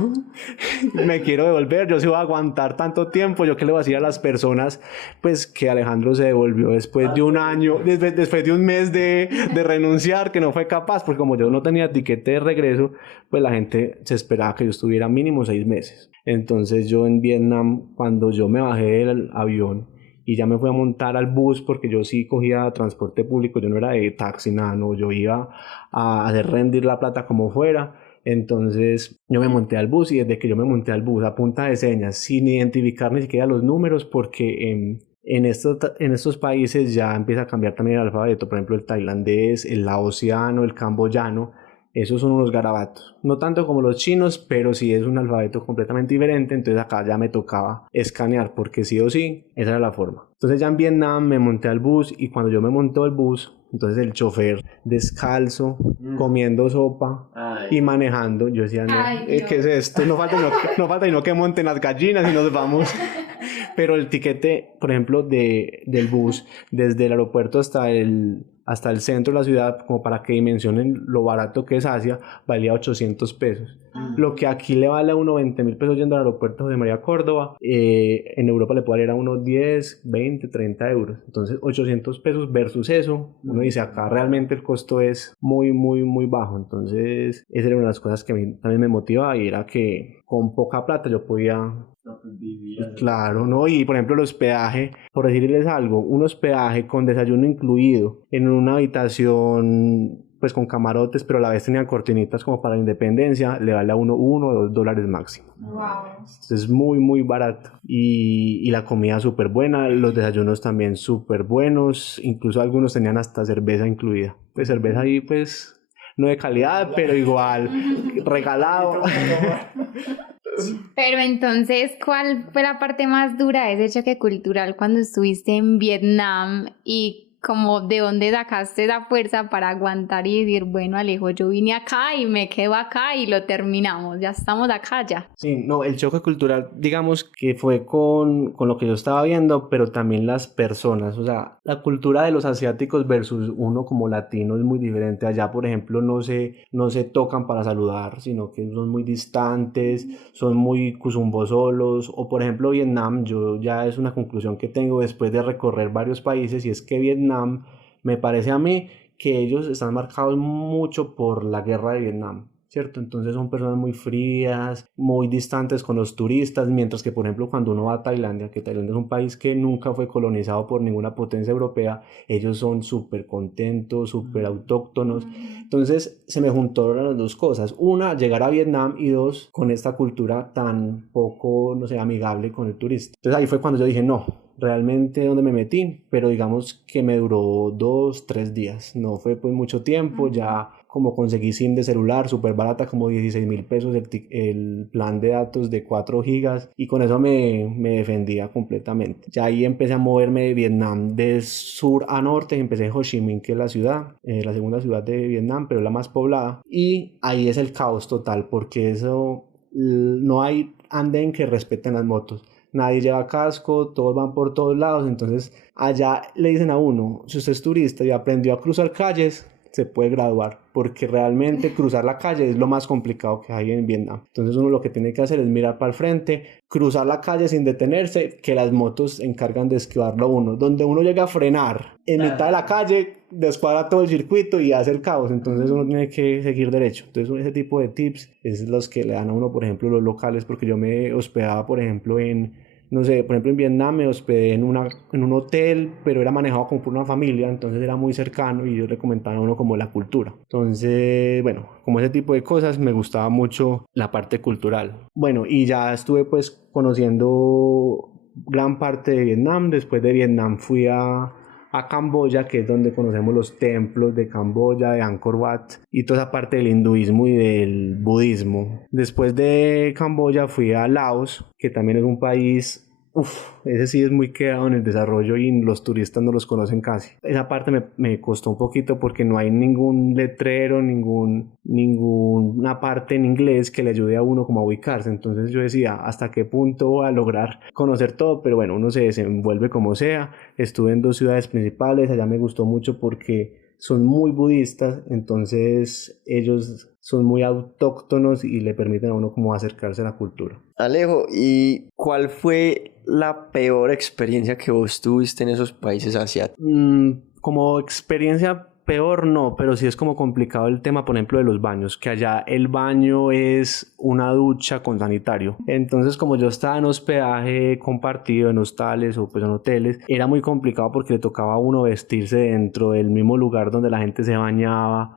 me quiero devolver, yo sí voy a aguantar tanto tiempo, yo qué le voy a decir a las personas, pues que Alejandro se devolvió después de un año, después de un mes de renunciar, que no fue capaz, porque como yo no tenía tiquete de regreso, pues la gente se esperaba que yo estuviera mínimo 6 meses. Entonces yo en Vietnam, cuando yo me bajé del avión y ya me fui a montar al bus, porque yo sí cogía transporte público, yo no era de taxi, nada, no, yo iba a hacer rendir la plata como fuera. Entonces yo me monté al bus, y desde que yo me monté al bus a punta de señas, sin identificar ni siquiera los números, porque en estos países ya empieza a cambiar también el alfabeto. Por ejemplo, el tailandés, el laosiano, el camboyano, esos son unos garabatos, no tanto como los chinos, pero sí es un alfabeto completamente diferente. Entonces acá ya me tocaba escanear, porque sí o sí esa era la forma. Entonces ya en Vietnam me monté al bus, y cuando yo me monté al bus, entonces el chofer descalzo, comiendo sopa y manejando, yo decía, no, ¿qué es esto? No falta sino que monten las gallinas y nos vamos. Pero el tiquete, por ejemplo, del bus, desde el aeropuerto hasta el centro de la ciudad, como para que dimensionen lo barato que es Asia, valía 800 pesos. Lo que aquí le vale a uno 20.000 pesos yendo al aeropuerto José María Córdoba, en Europa le puede valer a uno 10, 20, 30 euros. Entonces 800 pesos versus eso, uno dice, acá realmente el costo es muy, muy, muy bajo. Entonces esa era una de las cosas que a mí también me motivaba, y era que con poca plata yo podía... Claro, ¿no? Y por ejemplo el hospedaje, por decirles algo, un hospedaje con desayuno incluido en una habitación pues con camarotes, pero a la vez tenía cortinitas como para la independencia, le vale a uno o $2 máximo. Wow. Es muy muy barato, y la comida súper buena, los desayunos también súper buenos, incluso algunos tenían hasta cerveza incluida. Pues cerveza ahí pues no de calidad, pero igual regalado. Pero entonces, ¿cuál fue la parte más dura de ese choque cultural cuando estuviste en Vietnam, y como de dónde sacaste esa fuerza para aguantar y decir, bueno, Alejo, yo vine acá y me quedo acá y lo terminamos, ya estamos acá ya? Sí, no, el choque cultural, digamos que fue con lo que yo estaba viendo, pero también las personas, o sea, la cultura de los asiáticos versus uno como latino es muy diferente. Allá, por ejemplo, no se tocan para saludar, sino que son muy distantes, son muy cuzumbosolos. O por ejemplo, Vietnam, yo ya es una conclusión que tengo después de recorrer varios países, y es que Vietnam, me parece a mí que ellos están marcados mucho por la guerra de Vietnam, ¿cierto? Entonces son personas muy frías, muy distantes con los turistas, mientras que, por ejemplo, cuando uno va a Tailandia, que Tailandia es un país que nunca fue colonizado por ninguna potencia europea, ellos son súper contentos, súper autóctonos. Entonces se me juntaron las dos cosas: una, llegar a Vietnam, y dos, con esta cultura tan poco, no sé, amigable con el turista. Entonces ahí fue cuando yo dije, no, realmente donde me metí, pero digamos que me duró 2, 3 días, no fue pues mucho tiempo. Ya como conseguí SIM de celular súper barata, como 16.000 pesos el plan de datos de 4 gigas, y con eso me defendía completamente. Ya ahí empecé a moverme de Vietnam de sur a norte, empecé en Ho Chi Minh, que es la ciudad, la segunda ciudad de Vietnam, pero la más poblada, y ahí es el caos total, porque eso, no hay andén que respeten las motos. Nadie lleva casco, todos van por todos lados. Entonces allá le dicen a uno, si usted es turista y aprendió a cruzar calles, se puede graduar, porque realmente cruzar la calle es lo más complicado que hay en Vietnam. Entonces uno lo que tiene que hacer es mirar para el frente, cruzar la calle sin detenerse, que las motos se encargan de esquivarlo a uno. Donde uno llega a frenar en mitad de la calle, descuadra todo el circuito y hace el caos. Entonces uno tiene que seguir derecho. Entonces ese tipo de tips es los que le dan a uno, por ejemplo, los locales, porque yo me hospedaba, por ejemplo, no sé, por ejemplo en Vietnam me hospedé en un hotel, pero era manejado como por una familia, entonces era muy cercano y yo le comentaba a uno como la cultura. Entonces, bueno, como ese tipo de cosas, me gustaba mucho la parte cultural. Bueno, y ya estuve pues conociendo gran parte de Vietnam. Después de Vietnam fui a Camboya, que es donde conocemos los templos de Camboya, de Angkor Wat y toda esa parte del hinduismo y del budismo. Después de Camboya fui a Laos, que también es un país, ese sí es muy quedado en el desarrollo y los turistas no los conocen casi. Esa parte me costó un poquito porque no hay ningún letrero, ninguna parte en inglés que le ayude a uno como a ubicarse. Entonces yo decía, ¿hasta qué punto voy a lograr conocer todo? Pero bueno, uno se desenvuelve como sea. Estuve en 2 ciudades principales, allá me gustó mucho porque son muy budistas, entonces ellos son muy autóctonos y le permiten a uno como acercarse a la cultura. Alejo, ¿y cuál fue la peor experiencia que vos tuviste en esos países asiáticos? Como experiencia peor no, pero sí es como complicado el tema, por ejemplo, de los baños, que allá el baño es una ducha con sanitario. Entonces, como yo estaba en hospedaje compartido en hostales o pues en hoteles, era muy complicado porque le tocaba a uno vestirse dentro del mismo lugar donde la gente se bañaba.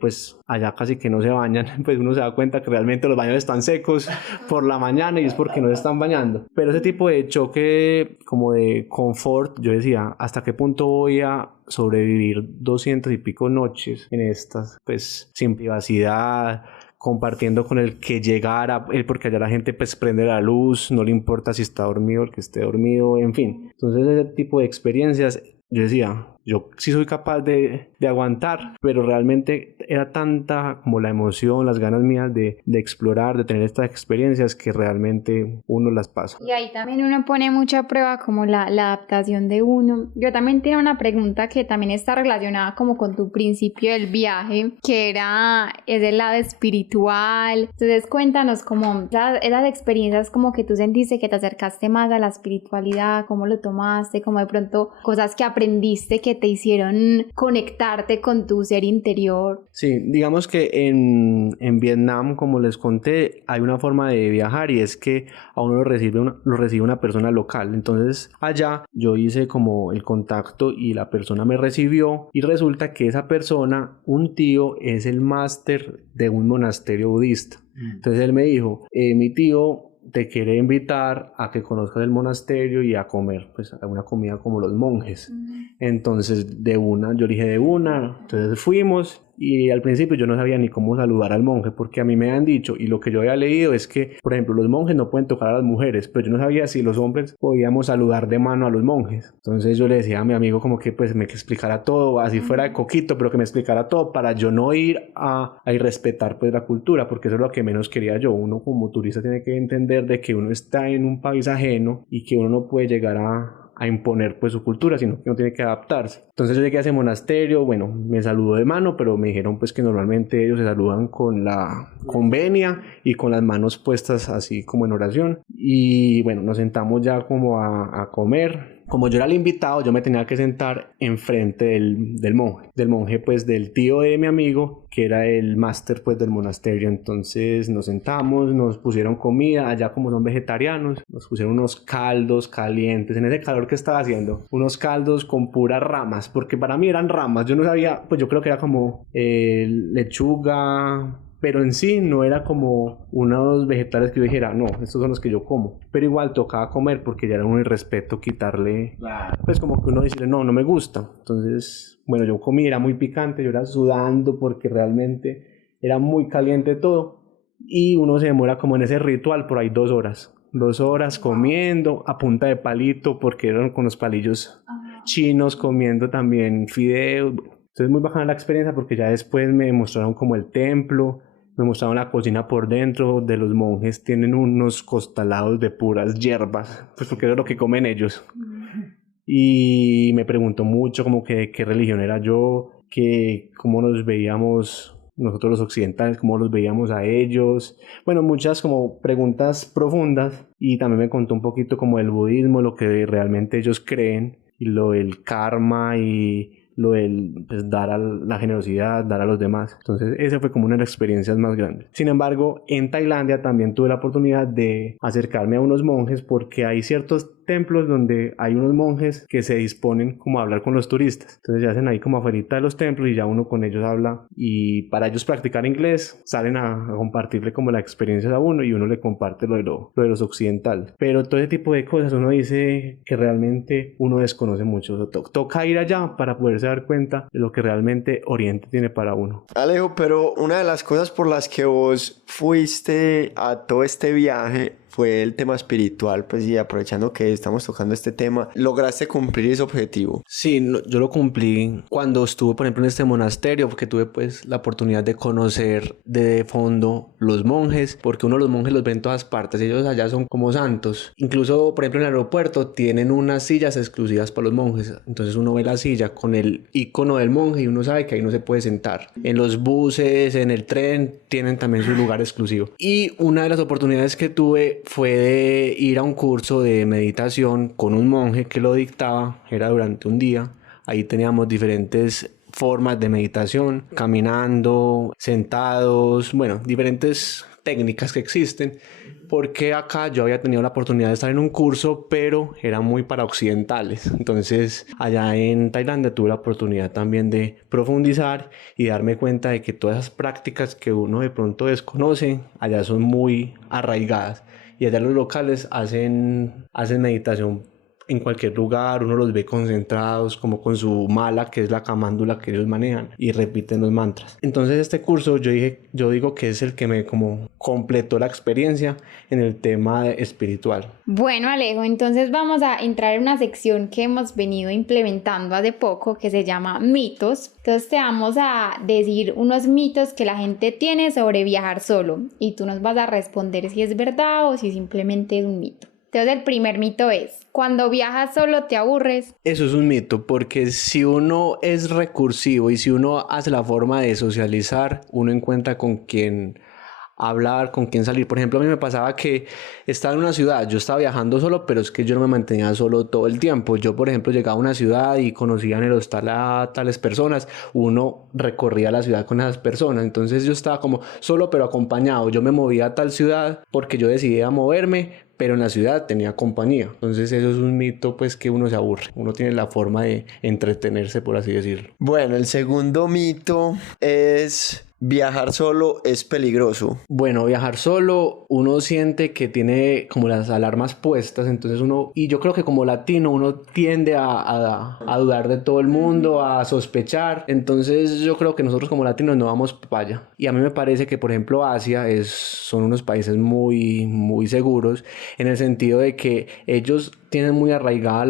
Pues allá casi que no se bañan, pues uno se da cuenta que realmente los baños están secos por la mañana y es porque no se están bañando. Pero ese tipo de choque como de confort, yo decía, ¿hasta qué punto voy a sobrevivir 200 y pico noches en estas, pues sin privacidad, compartiendo con el que llegara, porque allá la gente pues prende la luz, no le importa si está dormido, el que esté dormido, en fin? Entonces ese tipo de experiencias, yo decía, yo sí soy capaz de aguantar, pero realmente era tanta como la emoción, las ganas mías de explorar, de tener estas experiencias, que realmente uno las pasa. Y ahí también uno pone mucha prueba como la adaptación de uno. Yo también tengo una pregunta que también está relacionada como con tu principio del viaje, que es el lado espiritual. Entonces cuéntanos como esas experiencias como que tú sentiste que te acercaste más a la espiritualidad, cómo lo tomaste, como de pronto cosas que aprendiste que te hicieron conectarte con tu ser interior. Sí, digamos que en Vietnam, como les conté, hay una forma de viajar y es que a uno lo recibe una persona local. Entonces allá yo hice como el contacto y la persona me recibió y resulta que esa persona, un tío, es el máster de un monasterio budista. Entonces él me dijo, mi tío te quiere invitar a que conozcas el monasterio y a comer pues a una comida como los monjes. Entonces yo dije de una, entonces fuimos y al principio yo no sabía ni cómo saludar al monje, porque a mí me han dicho, y lo que yo había leído es que, por ejemplo, los monjes no pueden tocar a las mujeres, pero yo no sabía si los hombres podíamos saludar de mano a los monjes. Entonces yo le decía a mi amigo como que pues me explicara todo, así fuera de coquito, pero que me explicara todo para yo no ir a irrespetar pues la cultura, porque eso es lo que menos quería yo. Uno como turista tiene que entender de que uno está en un país ajeno y que uno no puede llegar a imponer pues su cultura, sino que uno tiene que adaptarse. Entonces yo llegué a ese monasterio, bueno, me saludó de mano, pero me dijeron pues que normalmente ellos se saludan con la venia y con las manos puestas así como en oración. Y bueno, nos sentamos ya como a comer. Como yo era el invitado, yo me tenía que sentar enfrente del monje pues del tío de mi amigo, que era el máster pues del monasterio. Entonces nos sentamos, nos pusieron comida, allá como son vegetarianos, nos pusieron unos caldos calientes, en ese calor que estaba haciendo, unos caldos con puras ramas, porque para mí eran ramas, yo no sabía, pues yo creo que era como lechuga, pero en sí no era como unos vegetales que yo dijera, no, estos son los que yo como. Pero igual tocaba comer porque ya era un irrespeto quitarle, pues como que uno decirle, no me gusta. Entonces, bueno, yo comí, era muy picante, yo era sudando porque realmente era muy caliente todo. Y uno se demora como en ese ritual por ahí 2 horas. 2 horas comiendo a punta de palito, porque eran con los palillos chinos, comiendo también fideos. Entonces muy bacana la experiencia porque ya después me mostraron como el templo, me mostraron la cocina por dentro de los monjes, tienen unos costalados de puras hierbas, pues porque es lo que comen ellos. Y me preguntó mucho como que qué religión era yo, que cómo nos veíamos nosotros los occidentales, cómo los veíamos a ellos. Bueno, muchas como preguntas profundas, y también me contó un poquito como del budismo, lo que realmente ellos creen, y lo del karma y lo del pues, dar a la generosidad, dar a los demás. Entonces esa fue como una de las experiencias más grandes. Sin embargo, en Tailandia también tuve la oportunidad de acercarme a unos monjes, porque hay ciertos templos donde hay unos monjes que se disponen como a hablar con los turistas. Entonces se hacen ahí como afuera de los templos y ya uno con ellos habla, y para ellos practicar inglés salen a compartirle como la experiencia a uno, y uno le comparte lo de los occidentales. Pero todo ese tipo de cosas uno dice que realmente uno desconoce mucho. Toca ir allá para poderse dar cuenta de lo que realmente Oriente tiene para uno. Alejo, pero una de las cosas por las que vos fuiste a todo este viaje fue el tema espiritual, pues, y aprovechando que estamos tocando este tema, ¿lograste cumplir ese objetivo? Sí, yo lo cumplí cuando estuve, por ejemplo, en este monasterio, porque tuve pues la oportunidad de conocer de fondo los monjes, porque uno de los monjes los ve en todas partes, ellos allá son como santos. Incluso, por ejemplo, en el aeropuerto tienen unas sillas exclusivas para los monjes, entonces uno ve la silla con el icono del monje y uno sabe que ahí no se puede sentar. En los buses, en el tren, tienen también su lugar exclusivo. Y una de las oportunidades que tuve fue de ir a un curso de meditación con un monje que lo dictaba, era durante un día. Ahí teníamos diferentes formas de meditación, caminando, sentados, bueno, diferentes técnicas que existen, porque acá yo había tenido la oportunidad de estar en un curso, pero era muy para occidentales. Entonces allá en Tailandia tuve la oportunidad también de profundizar y darme cuenta de que todas esas prácticas que uno de pronto desconoce, allá son muy arraigadas. Y allá los locales hacen meditación en cualquier lugar, uno los ve concentrados como con su mala, que es la camándula que ellos manejan, y repiten los mantras. Entonces este curso yo digo que es el que me como completó la experiencia en el tema espiritual. Bueno, Alejo, entonces vamos a entrar en una sección que hemos venido implementando hace poco, que se llama mitos. Entonces te vamos a decir unos mitos que la gente tiene sobre viajar solo, y tú nos vas a responder si es verdad o si simplemente es un mito. Entonces el primer mito es: cuando viajas solo te aburres. Eso es un mito, porque si uno es recursivo y si uno hace la forma de socializar, uno encuentra con quién hablar, con quién salir. Por ejemplo, a mí me pasaba que estaba en una ciudad, yo estaba viajando solo, pero es que yo no me mantenía solo todo el tiempo. Yo, por ejemplo, llegaba a una ciudad y conocía en el hostal a tales personas, uno recorría la ciudad con esas personas, entonces yo estaba como solo pero acompañado. Yo me movía a tal ciudad porque yo decidía moverme, pero en la ciudad tenía compañía. Entonces eso es un mito, pues, que uno se aburre. Uno tiene la forma de entretenerse, por así decirlo. Bueno, el segundo mito es: viajar solo es peligroso. Bueno, viajar solo, uno siente que tiene como las alarmas puestas, entonces y yo creo que como latino uno tiende a dudar de todo el mundo, a sospechar. Entonces yo creo que nosotros como latinos no vamos para allá. Y a mí me parece que, por ejemplo, Asia son unos países muy, muy seguros, en el sentido de que ellos tienen muy arraigada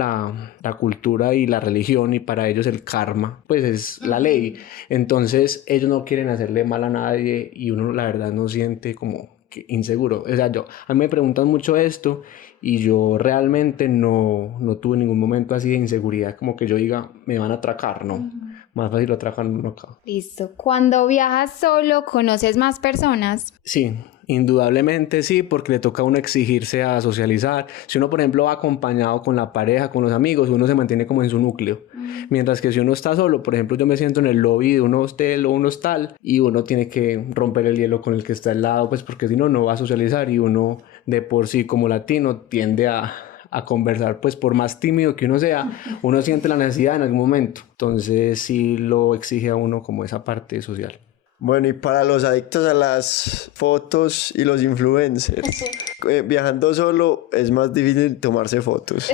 la cultura y la religión, y para ellos el karma pues es la ley. Entonces ellos no quieren hacerle mal a nadie, y uno la verdad no siente como que inseguro. O sea, a mí me preguntan mucho esto, y yo realmente no tuve ningún momento así de inseguridad, como que yo diga me van a atracar, no. Más fácil lo atracan uno acá. Listo. Cuando viajas solo, ¿conoces más personas? Sí, indudablemente sí, porque le toca a uno exigirse a socializar. Si uno, por ejemplo, va acompañado con la pareja, con los amigos, uno se mantiene como en su núcleo. Mientras que si uno está solo, por ejemplo, yo me siento en el lobby de un hostel o un hostal, y uno tiene que romper el hielo con el que está al lado, pues porque si no, no va a socializar, y uno de por sí como latino tiende a conversar, pues por más tímido que uno sea, uno siente la necesidad en algún momento. Entonces sí lo exige a uno como esa parte social. Bueno, y para los adictos a las fotos y los influencers, viajando solo es más difícil tomarse fotos.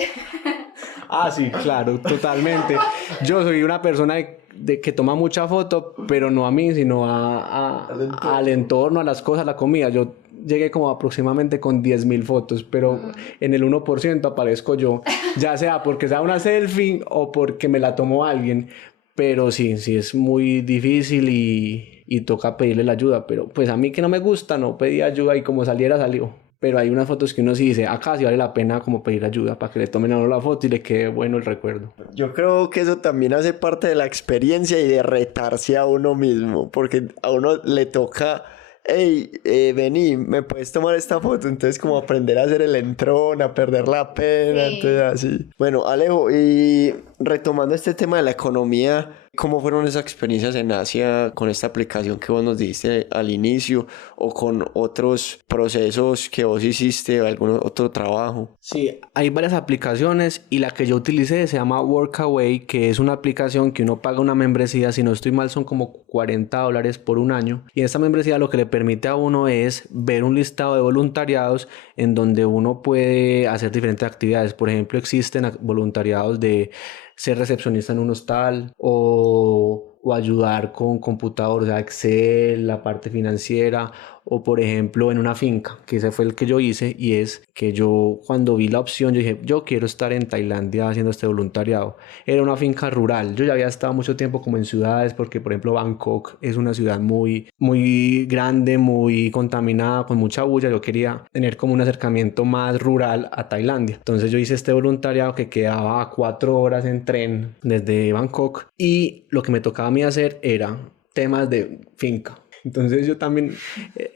Ah, sí, claro, totalmente. Yo soy una persona de que toma mucha foto, pero no a mí, sino al entorno, a las cosas, a la comida. Yo llegué como aproximadamente con 10.000 fotos, pero en el 1% aparezco yo, ya sea porque sea una selfie o porque me la tomó alguien. Pero sí es muy difícil y toca pedirle la ayuda, pero pues a mí que no me gusta, no pedí ayuda, y como saliera, salió. pero hay unas fotos que uno sí dice, acá sí vale la pena como pedir ayuda para que le tomen a uno la foto y le quede bueno el recuerdo. Yo creo que eso también hace parte de la experiencia y de retarse a uno mismo, porque a uno le toca, hey, vení, ¿me puedes tomar esta foto? Entonces como aprender a hacer el entrón, a perder la pena, Sí. entonces así. Bueno, Alejo, y retomando este tema de la economía, ¿cómo fueron esas experiencias en Asia con esta aplicación que vos nos diste al inicio o con otros procesos que vos hiciste o algún otro trabajo? Sí, hay varias aplicaciones y la que yo utilicé se llama Workaway, que es una aplicación que uno paga una membresía, si no estoy mal son como $40 por un año, y esta membresía lo que le permite a uno es ver un listado de voluntariados en donde uno puede hacer diferentes actividades. Por ejemplo, existen voluntariados de ser recepcionista en un hostal o ayudar con computador, o sea, Excel, la parte financiera, o por ejemplo en una finca, que ese fue el que yo hice, y es que yo cuando vi la opción, yo dije, yo quiero estar en Tailandia haciendo este voluntariado. Era una finca rural, yo ya había estado mucho tiempo como en ciudades, porque por ejemplo Bangkok es una ciudad muy grande, muy contaminada, con mucha bulla. Yo quería tener como un acercamiento más rural a Tailandia. Entonces yo hice este voluntariado que quedaba a 4 horas en tren desde Bangkok, y lo que me tocaba a mí hacer era temas de finca. Entonces yo también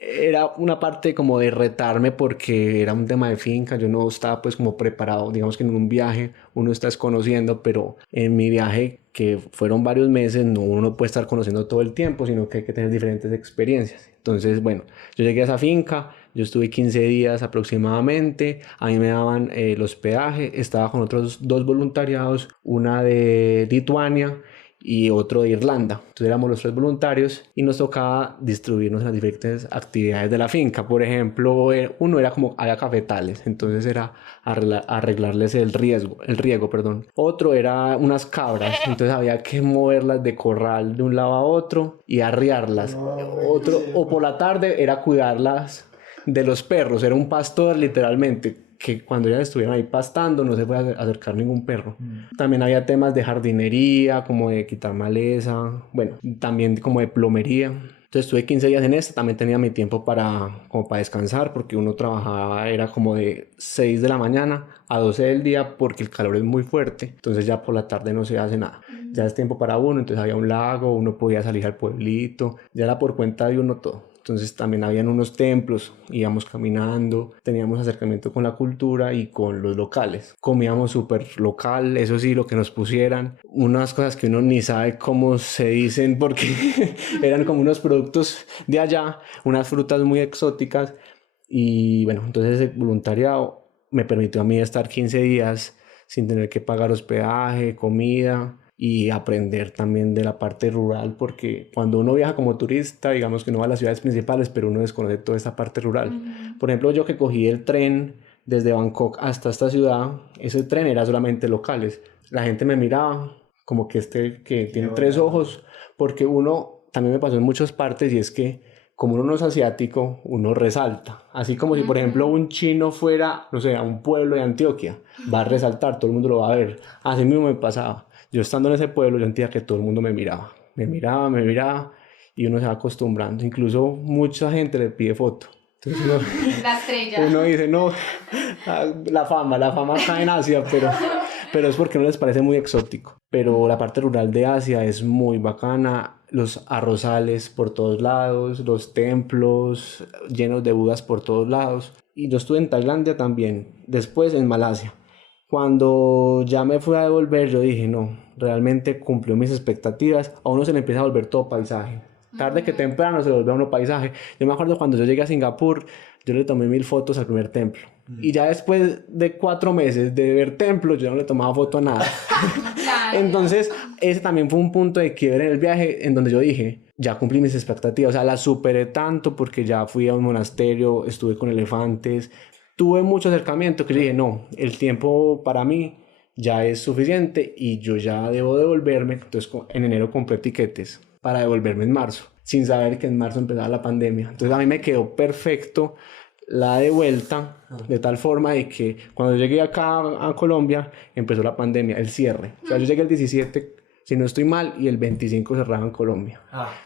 era una parte como de retarme porque era un tema de finca, yo no estaba pues como preparado, digamos que en un viaje uno está desconociendo, pero en mi viaje que fueron varios meses, no, uno no puede estar conociendo todo el tiempo, sino que hay que tener diferentes experiencias. Entonces, bueno, yo llegué a esa finca, yo estuve 15 días aproximadamente, a mí me daban el hospedaje, estaba con otros 2 voluntariados, una de Lituania y otro de Irlanda. Entonces éramos los 3 voluntarios y nos tocaba distribuirnos en las diferentes actividades de la finca. Por ejemplo, uno era como había cafetales, entonces era arreglarles el riego, perdón. Otro era unas cabras, entonces había que moverlas de corral de un lado a otro y arriarlas. Otro, o por la tarde era cuidarlas de los perros, era un pastor literalmente, que cuando ya estuvieran ahí pastando no se puede acercar ningún perro. También había temas de jardinería, como de quitar maleza, bueno, también como de plomería. Entonces estuve 15 días en esto, también tenía mi tiempo como para descansar, porque uno trabajaba, era como de 6 de la mañana a 12 del día, porque el calor es muy fuerte, entonces ya por la tarde no se hace nada. Ya es tiempo para uno, entonces había un lago, uno podía salir al pueblito, ya era por cuenta de uno todo. Entonces también habían unos templos, íbamos caminando, teníamos acercamiento con la cultura y con los locales. Comíamos súper local, eso sí, lo que nos pusieran. Unas cosas que uno ni sabe cómo se dicen porque eran como unos productos de allá, unas frutas muy exóticas. Y bueno, entonces ese voluntariado me permitió a mí estar 15 días sin tener que pagar hospedaje, comida, y aprender también de la parte rural, porque cuando uno viaja como turista, digamos que no va a las ciudades principales, pero uno desconoce toda esta parte rural. Por ejemplo, yo que cogí el tren desde Bangkok hasta esta ciudad, ese tren era solamente locales. La gente me miraba como que que tiene 3 ojos, porque uno, también me pasó en muchas partes, y es que como uno no es asiático, uno resalta. Así como si, por ejemplo, un chino fuera, no sé, a un pueblo de Antioquia, va a resaltar, todo el mundo lo va a ver. Así mismo me pasaba. Yo estando en ese pueblo, yo sentía que todo el mundo me miraba, y uno se va acostumbrando. Incluso mucha gente le pide foto. Entonces La estrella. uno dice, no, la fama está en Asia, pero es porque no les parece muy exótico. Pero la parte rural de Asia es muy bacana. Los arrozales por todos lados, los templos llenos de budas por todos lados. Y yo estuve en Tailandia también, después en Malasia. Cuando ya me fui a devolver, yo dije, no, realmente cumplió mis expectativas. A uno se le empieza a volver todo paisaje. Tarde que temprano se le vuelve a uno paisaje. Yo me acuerdo cuando yo llegué a Singapur, yo le tomé 1000 fotos al primer templo. Y ya después de 4 meses de ver templos, yo no le tomaba foto a nada. Entonces, ese también fue un punto de quiebre en el viaje, en donde yo dije, ya cumplí mis expectativas. O sea, las superé tanto porque ya fui a un monasterio, estuve con elefantes, tuve mucho acercamiento que yo dije, no, el tiempo para mí ya es suficiente y yo ya debo devolverme. Entonces en enero compré tiquetes para devolverme en marzo, sin saber que en marzo empezaba la pandemia. Entonces a mí me quedó perfecto la de vuelta, de tal forma de que cuando llegué acá a Colombia empezó la pandemia, el cierre. O sea, yo llegué el 17, si no estoy mal, y el 25 cerraba en Colombia.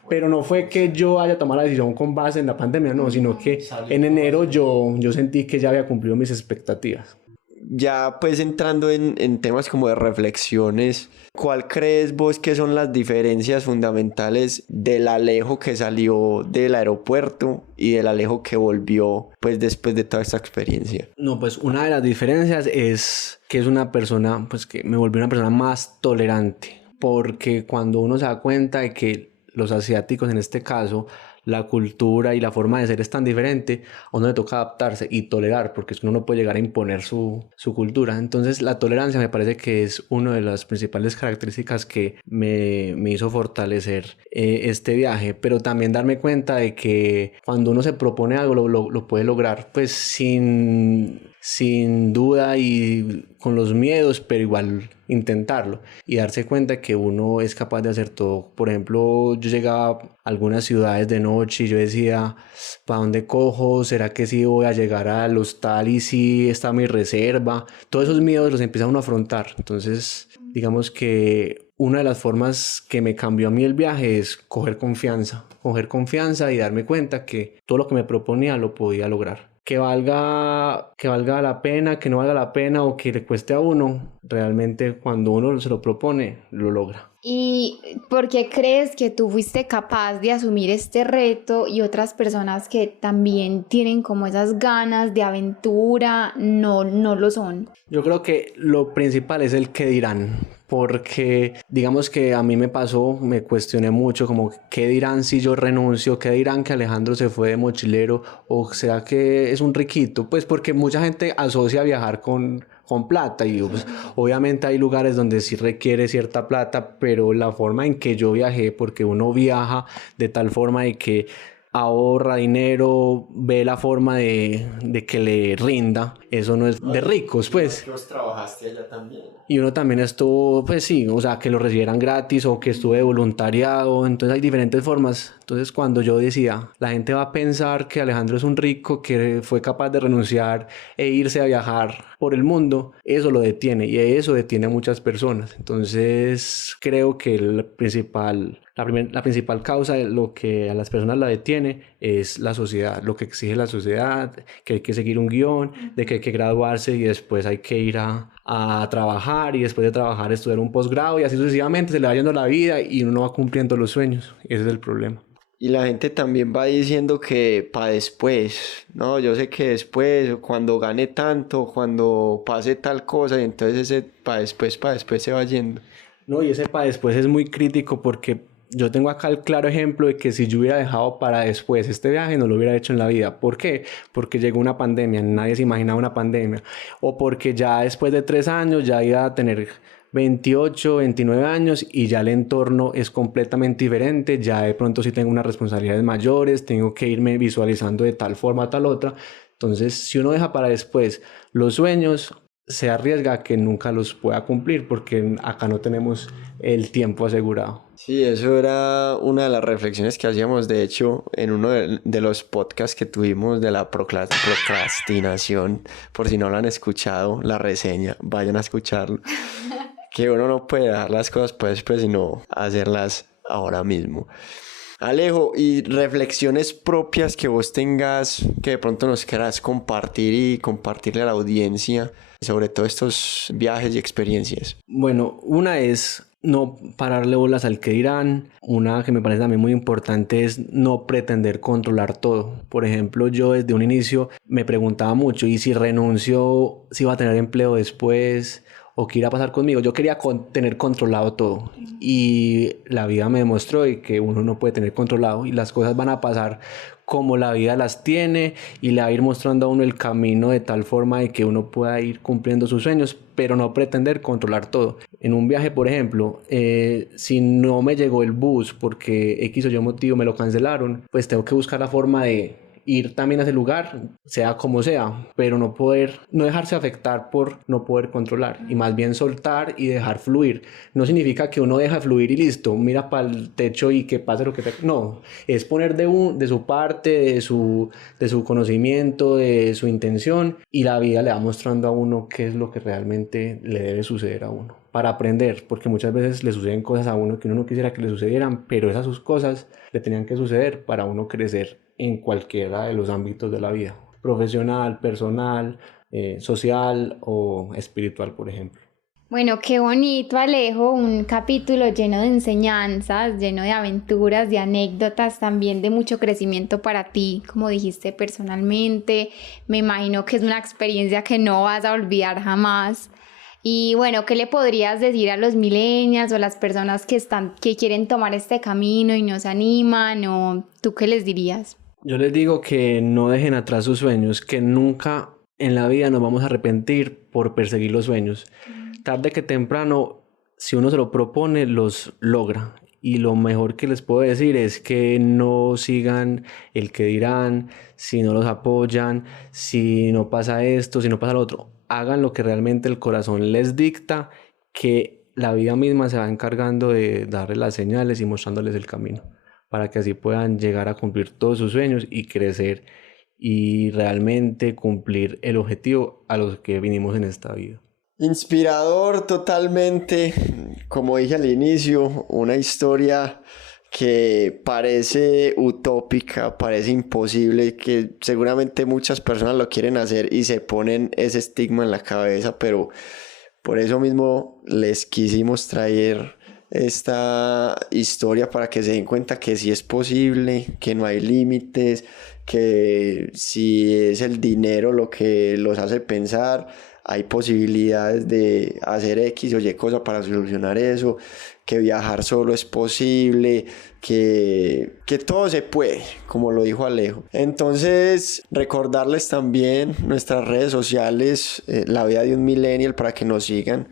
Pero no fue que yo haya tomado la decisión con base en la pandemia, no, sino que en enero yo sentí que ya había cumplido mis expectativas. Ya pues entrando en temas como de reflexiones, ¿cuál crees vos que son las diferencias fundamentales del Alejo que salió del aeropuerto y del Alejo que volvió pues después de toda esta experiencia? No, pues una de las diferencias es que es una persona, pues que me volvió una persona más tolerante, porque cuando uno se da cuenta de que los asiáticos en este caso, la cultura y la forma de ser es tan diferente, a uno le toca adaptarse y tolerar, porque uno no puede llegar a imponer su cultura. Entonces la tolerancia me parece que es una de las principales características que me hizo fortalecer este viaje, pero también darme cuenta de que cuando uno se propone algo lo puede lograr, pues sin duda y con los miedos, pero igual intentarlo y darse cuenta que uno es capaz de hacer todo. Por ejemplo, yo llegaba a algunas ciudades de noche y yo decía, ¿para dónde cojo? ¿Será que sí voy a llegar al hostal y sí está mi reserva? Todos esos miedos los empieza uno a afrontar. Entonces, digamos que una de las formas que me cambió a mí el viaje es coger confianza y darme cuenta que todo lo que me proponía lo podía lograr. Que valga la pena, que no valga la pena o que le cueste a uno, realmente cuando uno se lo propone, lo logra. ¿Y por qué crees que tú fuiste capaz de asumir este reto y otras personas que también tienen como esas ganas de aventura no lo son? Yo creo que lo principal es el qué dirán, porque digamos que a mí me pasó, me cuestioné mucho como qué dirán si yo renuncio, qué dirán que Alejandro se fue de mochilero o será que es un riquito, pues porque mucha gente asocia viajar con plata y pues, obviamente hay lugares donde sí requiere cierta plata, pero la forma en que yo viajé, porque uno viaja de tal forma de que ahorra dinero, ve la forma de que le rinda, eso no es de ricos, pues. Vos trabajaste allá también. Y uno también estuvo, pues sí, o sea, que lo recibieran gratis o que estuve de voluntariado, entonces hay diferentes formas. Entonces cuando yo decía, la gente va a pensar que Alejandro es un rico que fue capaz de renunciar e irse a viajar por el mundo, eso lo detiene y eso detiene a muchas personas. Entonces creo que la principal causa de lo que a las personas la detiene es la sociedad, lo que exige la sociedad, que hay que seguir un guión, de que hay que graduarse y después hay que ir a trabajar y después de trabajar estudiar un posgrado y así sucesivamente se le va yendo la vida y uno no va cumpliendo los sueños. Ese es el problema. Y la gente también va diciendo que para después, no, yo sé que después, cuando gane tanto, cuando pase tal cosa, y entonces ese para después se va yendo. No, y ese para después es muy crítico porque yo tengo acá el claro ejemplo de que si yo hubiera dejado para después este viaje no lo hubiera hecho en la vida. ¿Por qué? Porque llegó una pandemia, nadie se imaginaba una pandemia. O porque ya después de 3 años ya iba a tener 28, 29 años y ya el entorno es completamente diferente, ya de pronto sí tengo unas responsabilidades mayores, tengo que irme visualizando de tal forma a tal otra. Entonces, si uno deja para después los sueños, se arriesga a que nunca los pueda cumplir porque acá no tenemos el tiempo asegurado. Sí, eso era una de las reflexiones que hacíamos, de hecho, en uno de los podcasts que tuvimos de la procrastinación. Por si no lo han escuchado, la reseña, vayan a escucharlo. Que uno no puede dejar las cosas pues sino hacerlas ahora mismo. Alejo, y reflexiones propias que vos tengas, que de pronto nos quieras compartir y compartirle a la audiencia sobre todos estos viajes y experiencias. Bueno, una es no pararle bolas al que dirán. Una que me parece también muy importante es no pretender controlar todo. Por ejemplo, yo desde un inicio me preguntaba mucho, ¿y si renuncio, si va a tener empleo después? ¿O qué irá a pasar conmigo? Yo quería tener controlado todo y la vida me demostró que uno no puede tener controlado y las cosas van a pasar como la vida las tiene y le va a ir mostrando a uno el camino de tal forma de que uno pueda ir cumpliendo sus sueños, pero no pretender controlar todo. En un viaje, por ejemplo, si no me llegó el bus porque X o Y motivo me lo cancelaron, pues tengo que buscar la forma de ir también a ese lugar, sea como sea, pero no dejarse afectar por no poder controlar y más bien soltar y dejar fluir. No significa que uno deja fluir y listo, mira para el techo y que pase lo que te... No, es poner de su parte, de su conocimiento, de su intención, y la vida le va mostrando a uno qué es lo que realmente le debe suceder a uno. Para aprender, porque muchas veces le suceden cosas a uno que uno no quisiera que le sucedieran, pero esas sus cosas le tenían que suceder para uno crecer en cualquiera de los ámbitos de la vida, profesional, personal, social o espiritual, por ejemplo. Bueno, qué bonito, Alejo, un capítulo lleno de enseñanzas, lleno de aventuras, de anécdotas, también de mucho crecimiento para ti, como dijiste personalmente. Me imagino que es una experiencia que no vas a olvidar jamás. Y bueno, ¿qué le podrías decir a los millennials o a las personas que quieren tomar este camino y no se animan? ¿O tú qué les dirías? Yo les digo que no dejen atrás sus sueños, que nunca en la vida nos vamos a arrepentir por perseguir los sueños. Tarde que temprano, si uno se lo propone, los logra. Y lo mejor que les puedo decir es que no sigan el que dirán, si no los apoyan, si no pasa esto, si no pasa lo otro. Hagan lo que realmente el corazón les dicta, que la vida misma se va encargando de darles las señales y mostrándoles el camino, para que así puedan llegar a cumplir todos sus sueños y crecer y realmente cumplir el objetivo a los que vinimos en esta vida. Inspirador totalmente, como dije al inicio, una historia que parece utópica, parece imposible, que seguramente muchas personas lo quieren hacer y se ponen ese estigma en la cabeza, pero por eso mismo les quisimos traer esta historia para que se den cuenta que sí es posible, que no hay límites, que si es el dinero lo que los hace pensar, hay posibilidades de hacer X o Y cosa para solucionar eso, que viajar solo es posible, que todo se puede, como lo dijo Alejo. Entonces, recordarles también nuestras redes sociales, La Vida de un Millennial, para que nos sigan.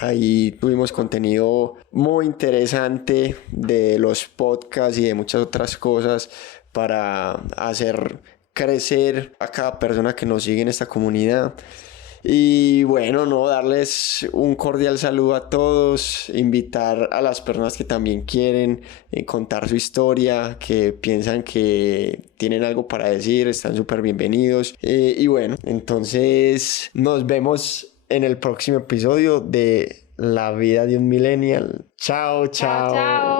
Ahí tuvimos contenido muy interesante de los podcasts y de muchas otras cosas para hacer crecer a cada persona que nos sigue en esta comunidad. Y bueno, darles un cordial saludo a todos, invitar a las personas que también quieren contar su historia, que piensan que tienen algo para decir, están súper bienvenidos. Y bueno, entonces nos vemos en el próximo episodio de La Vida de un Millennial. Chao, chao. Chao, chao.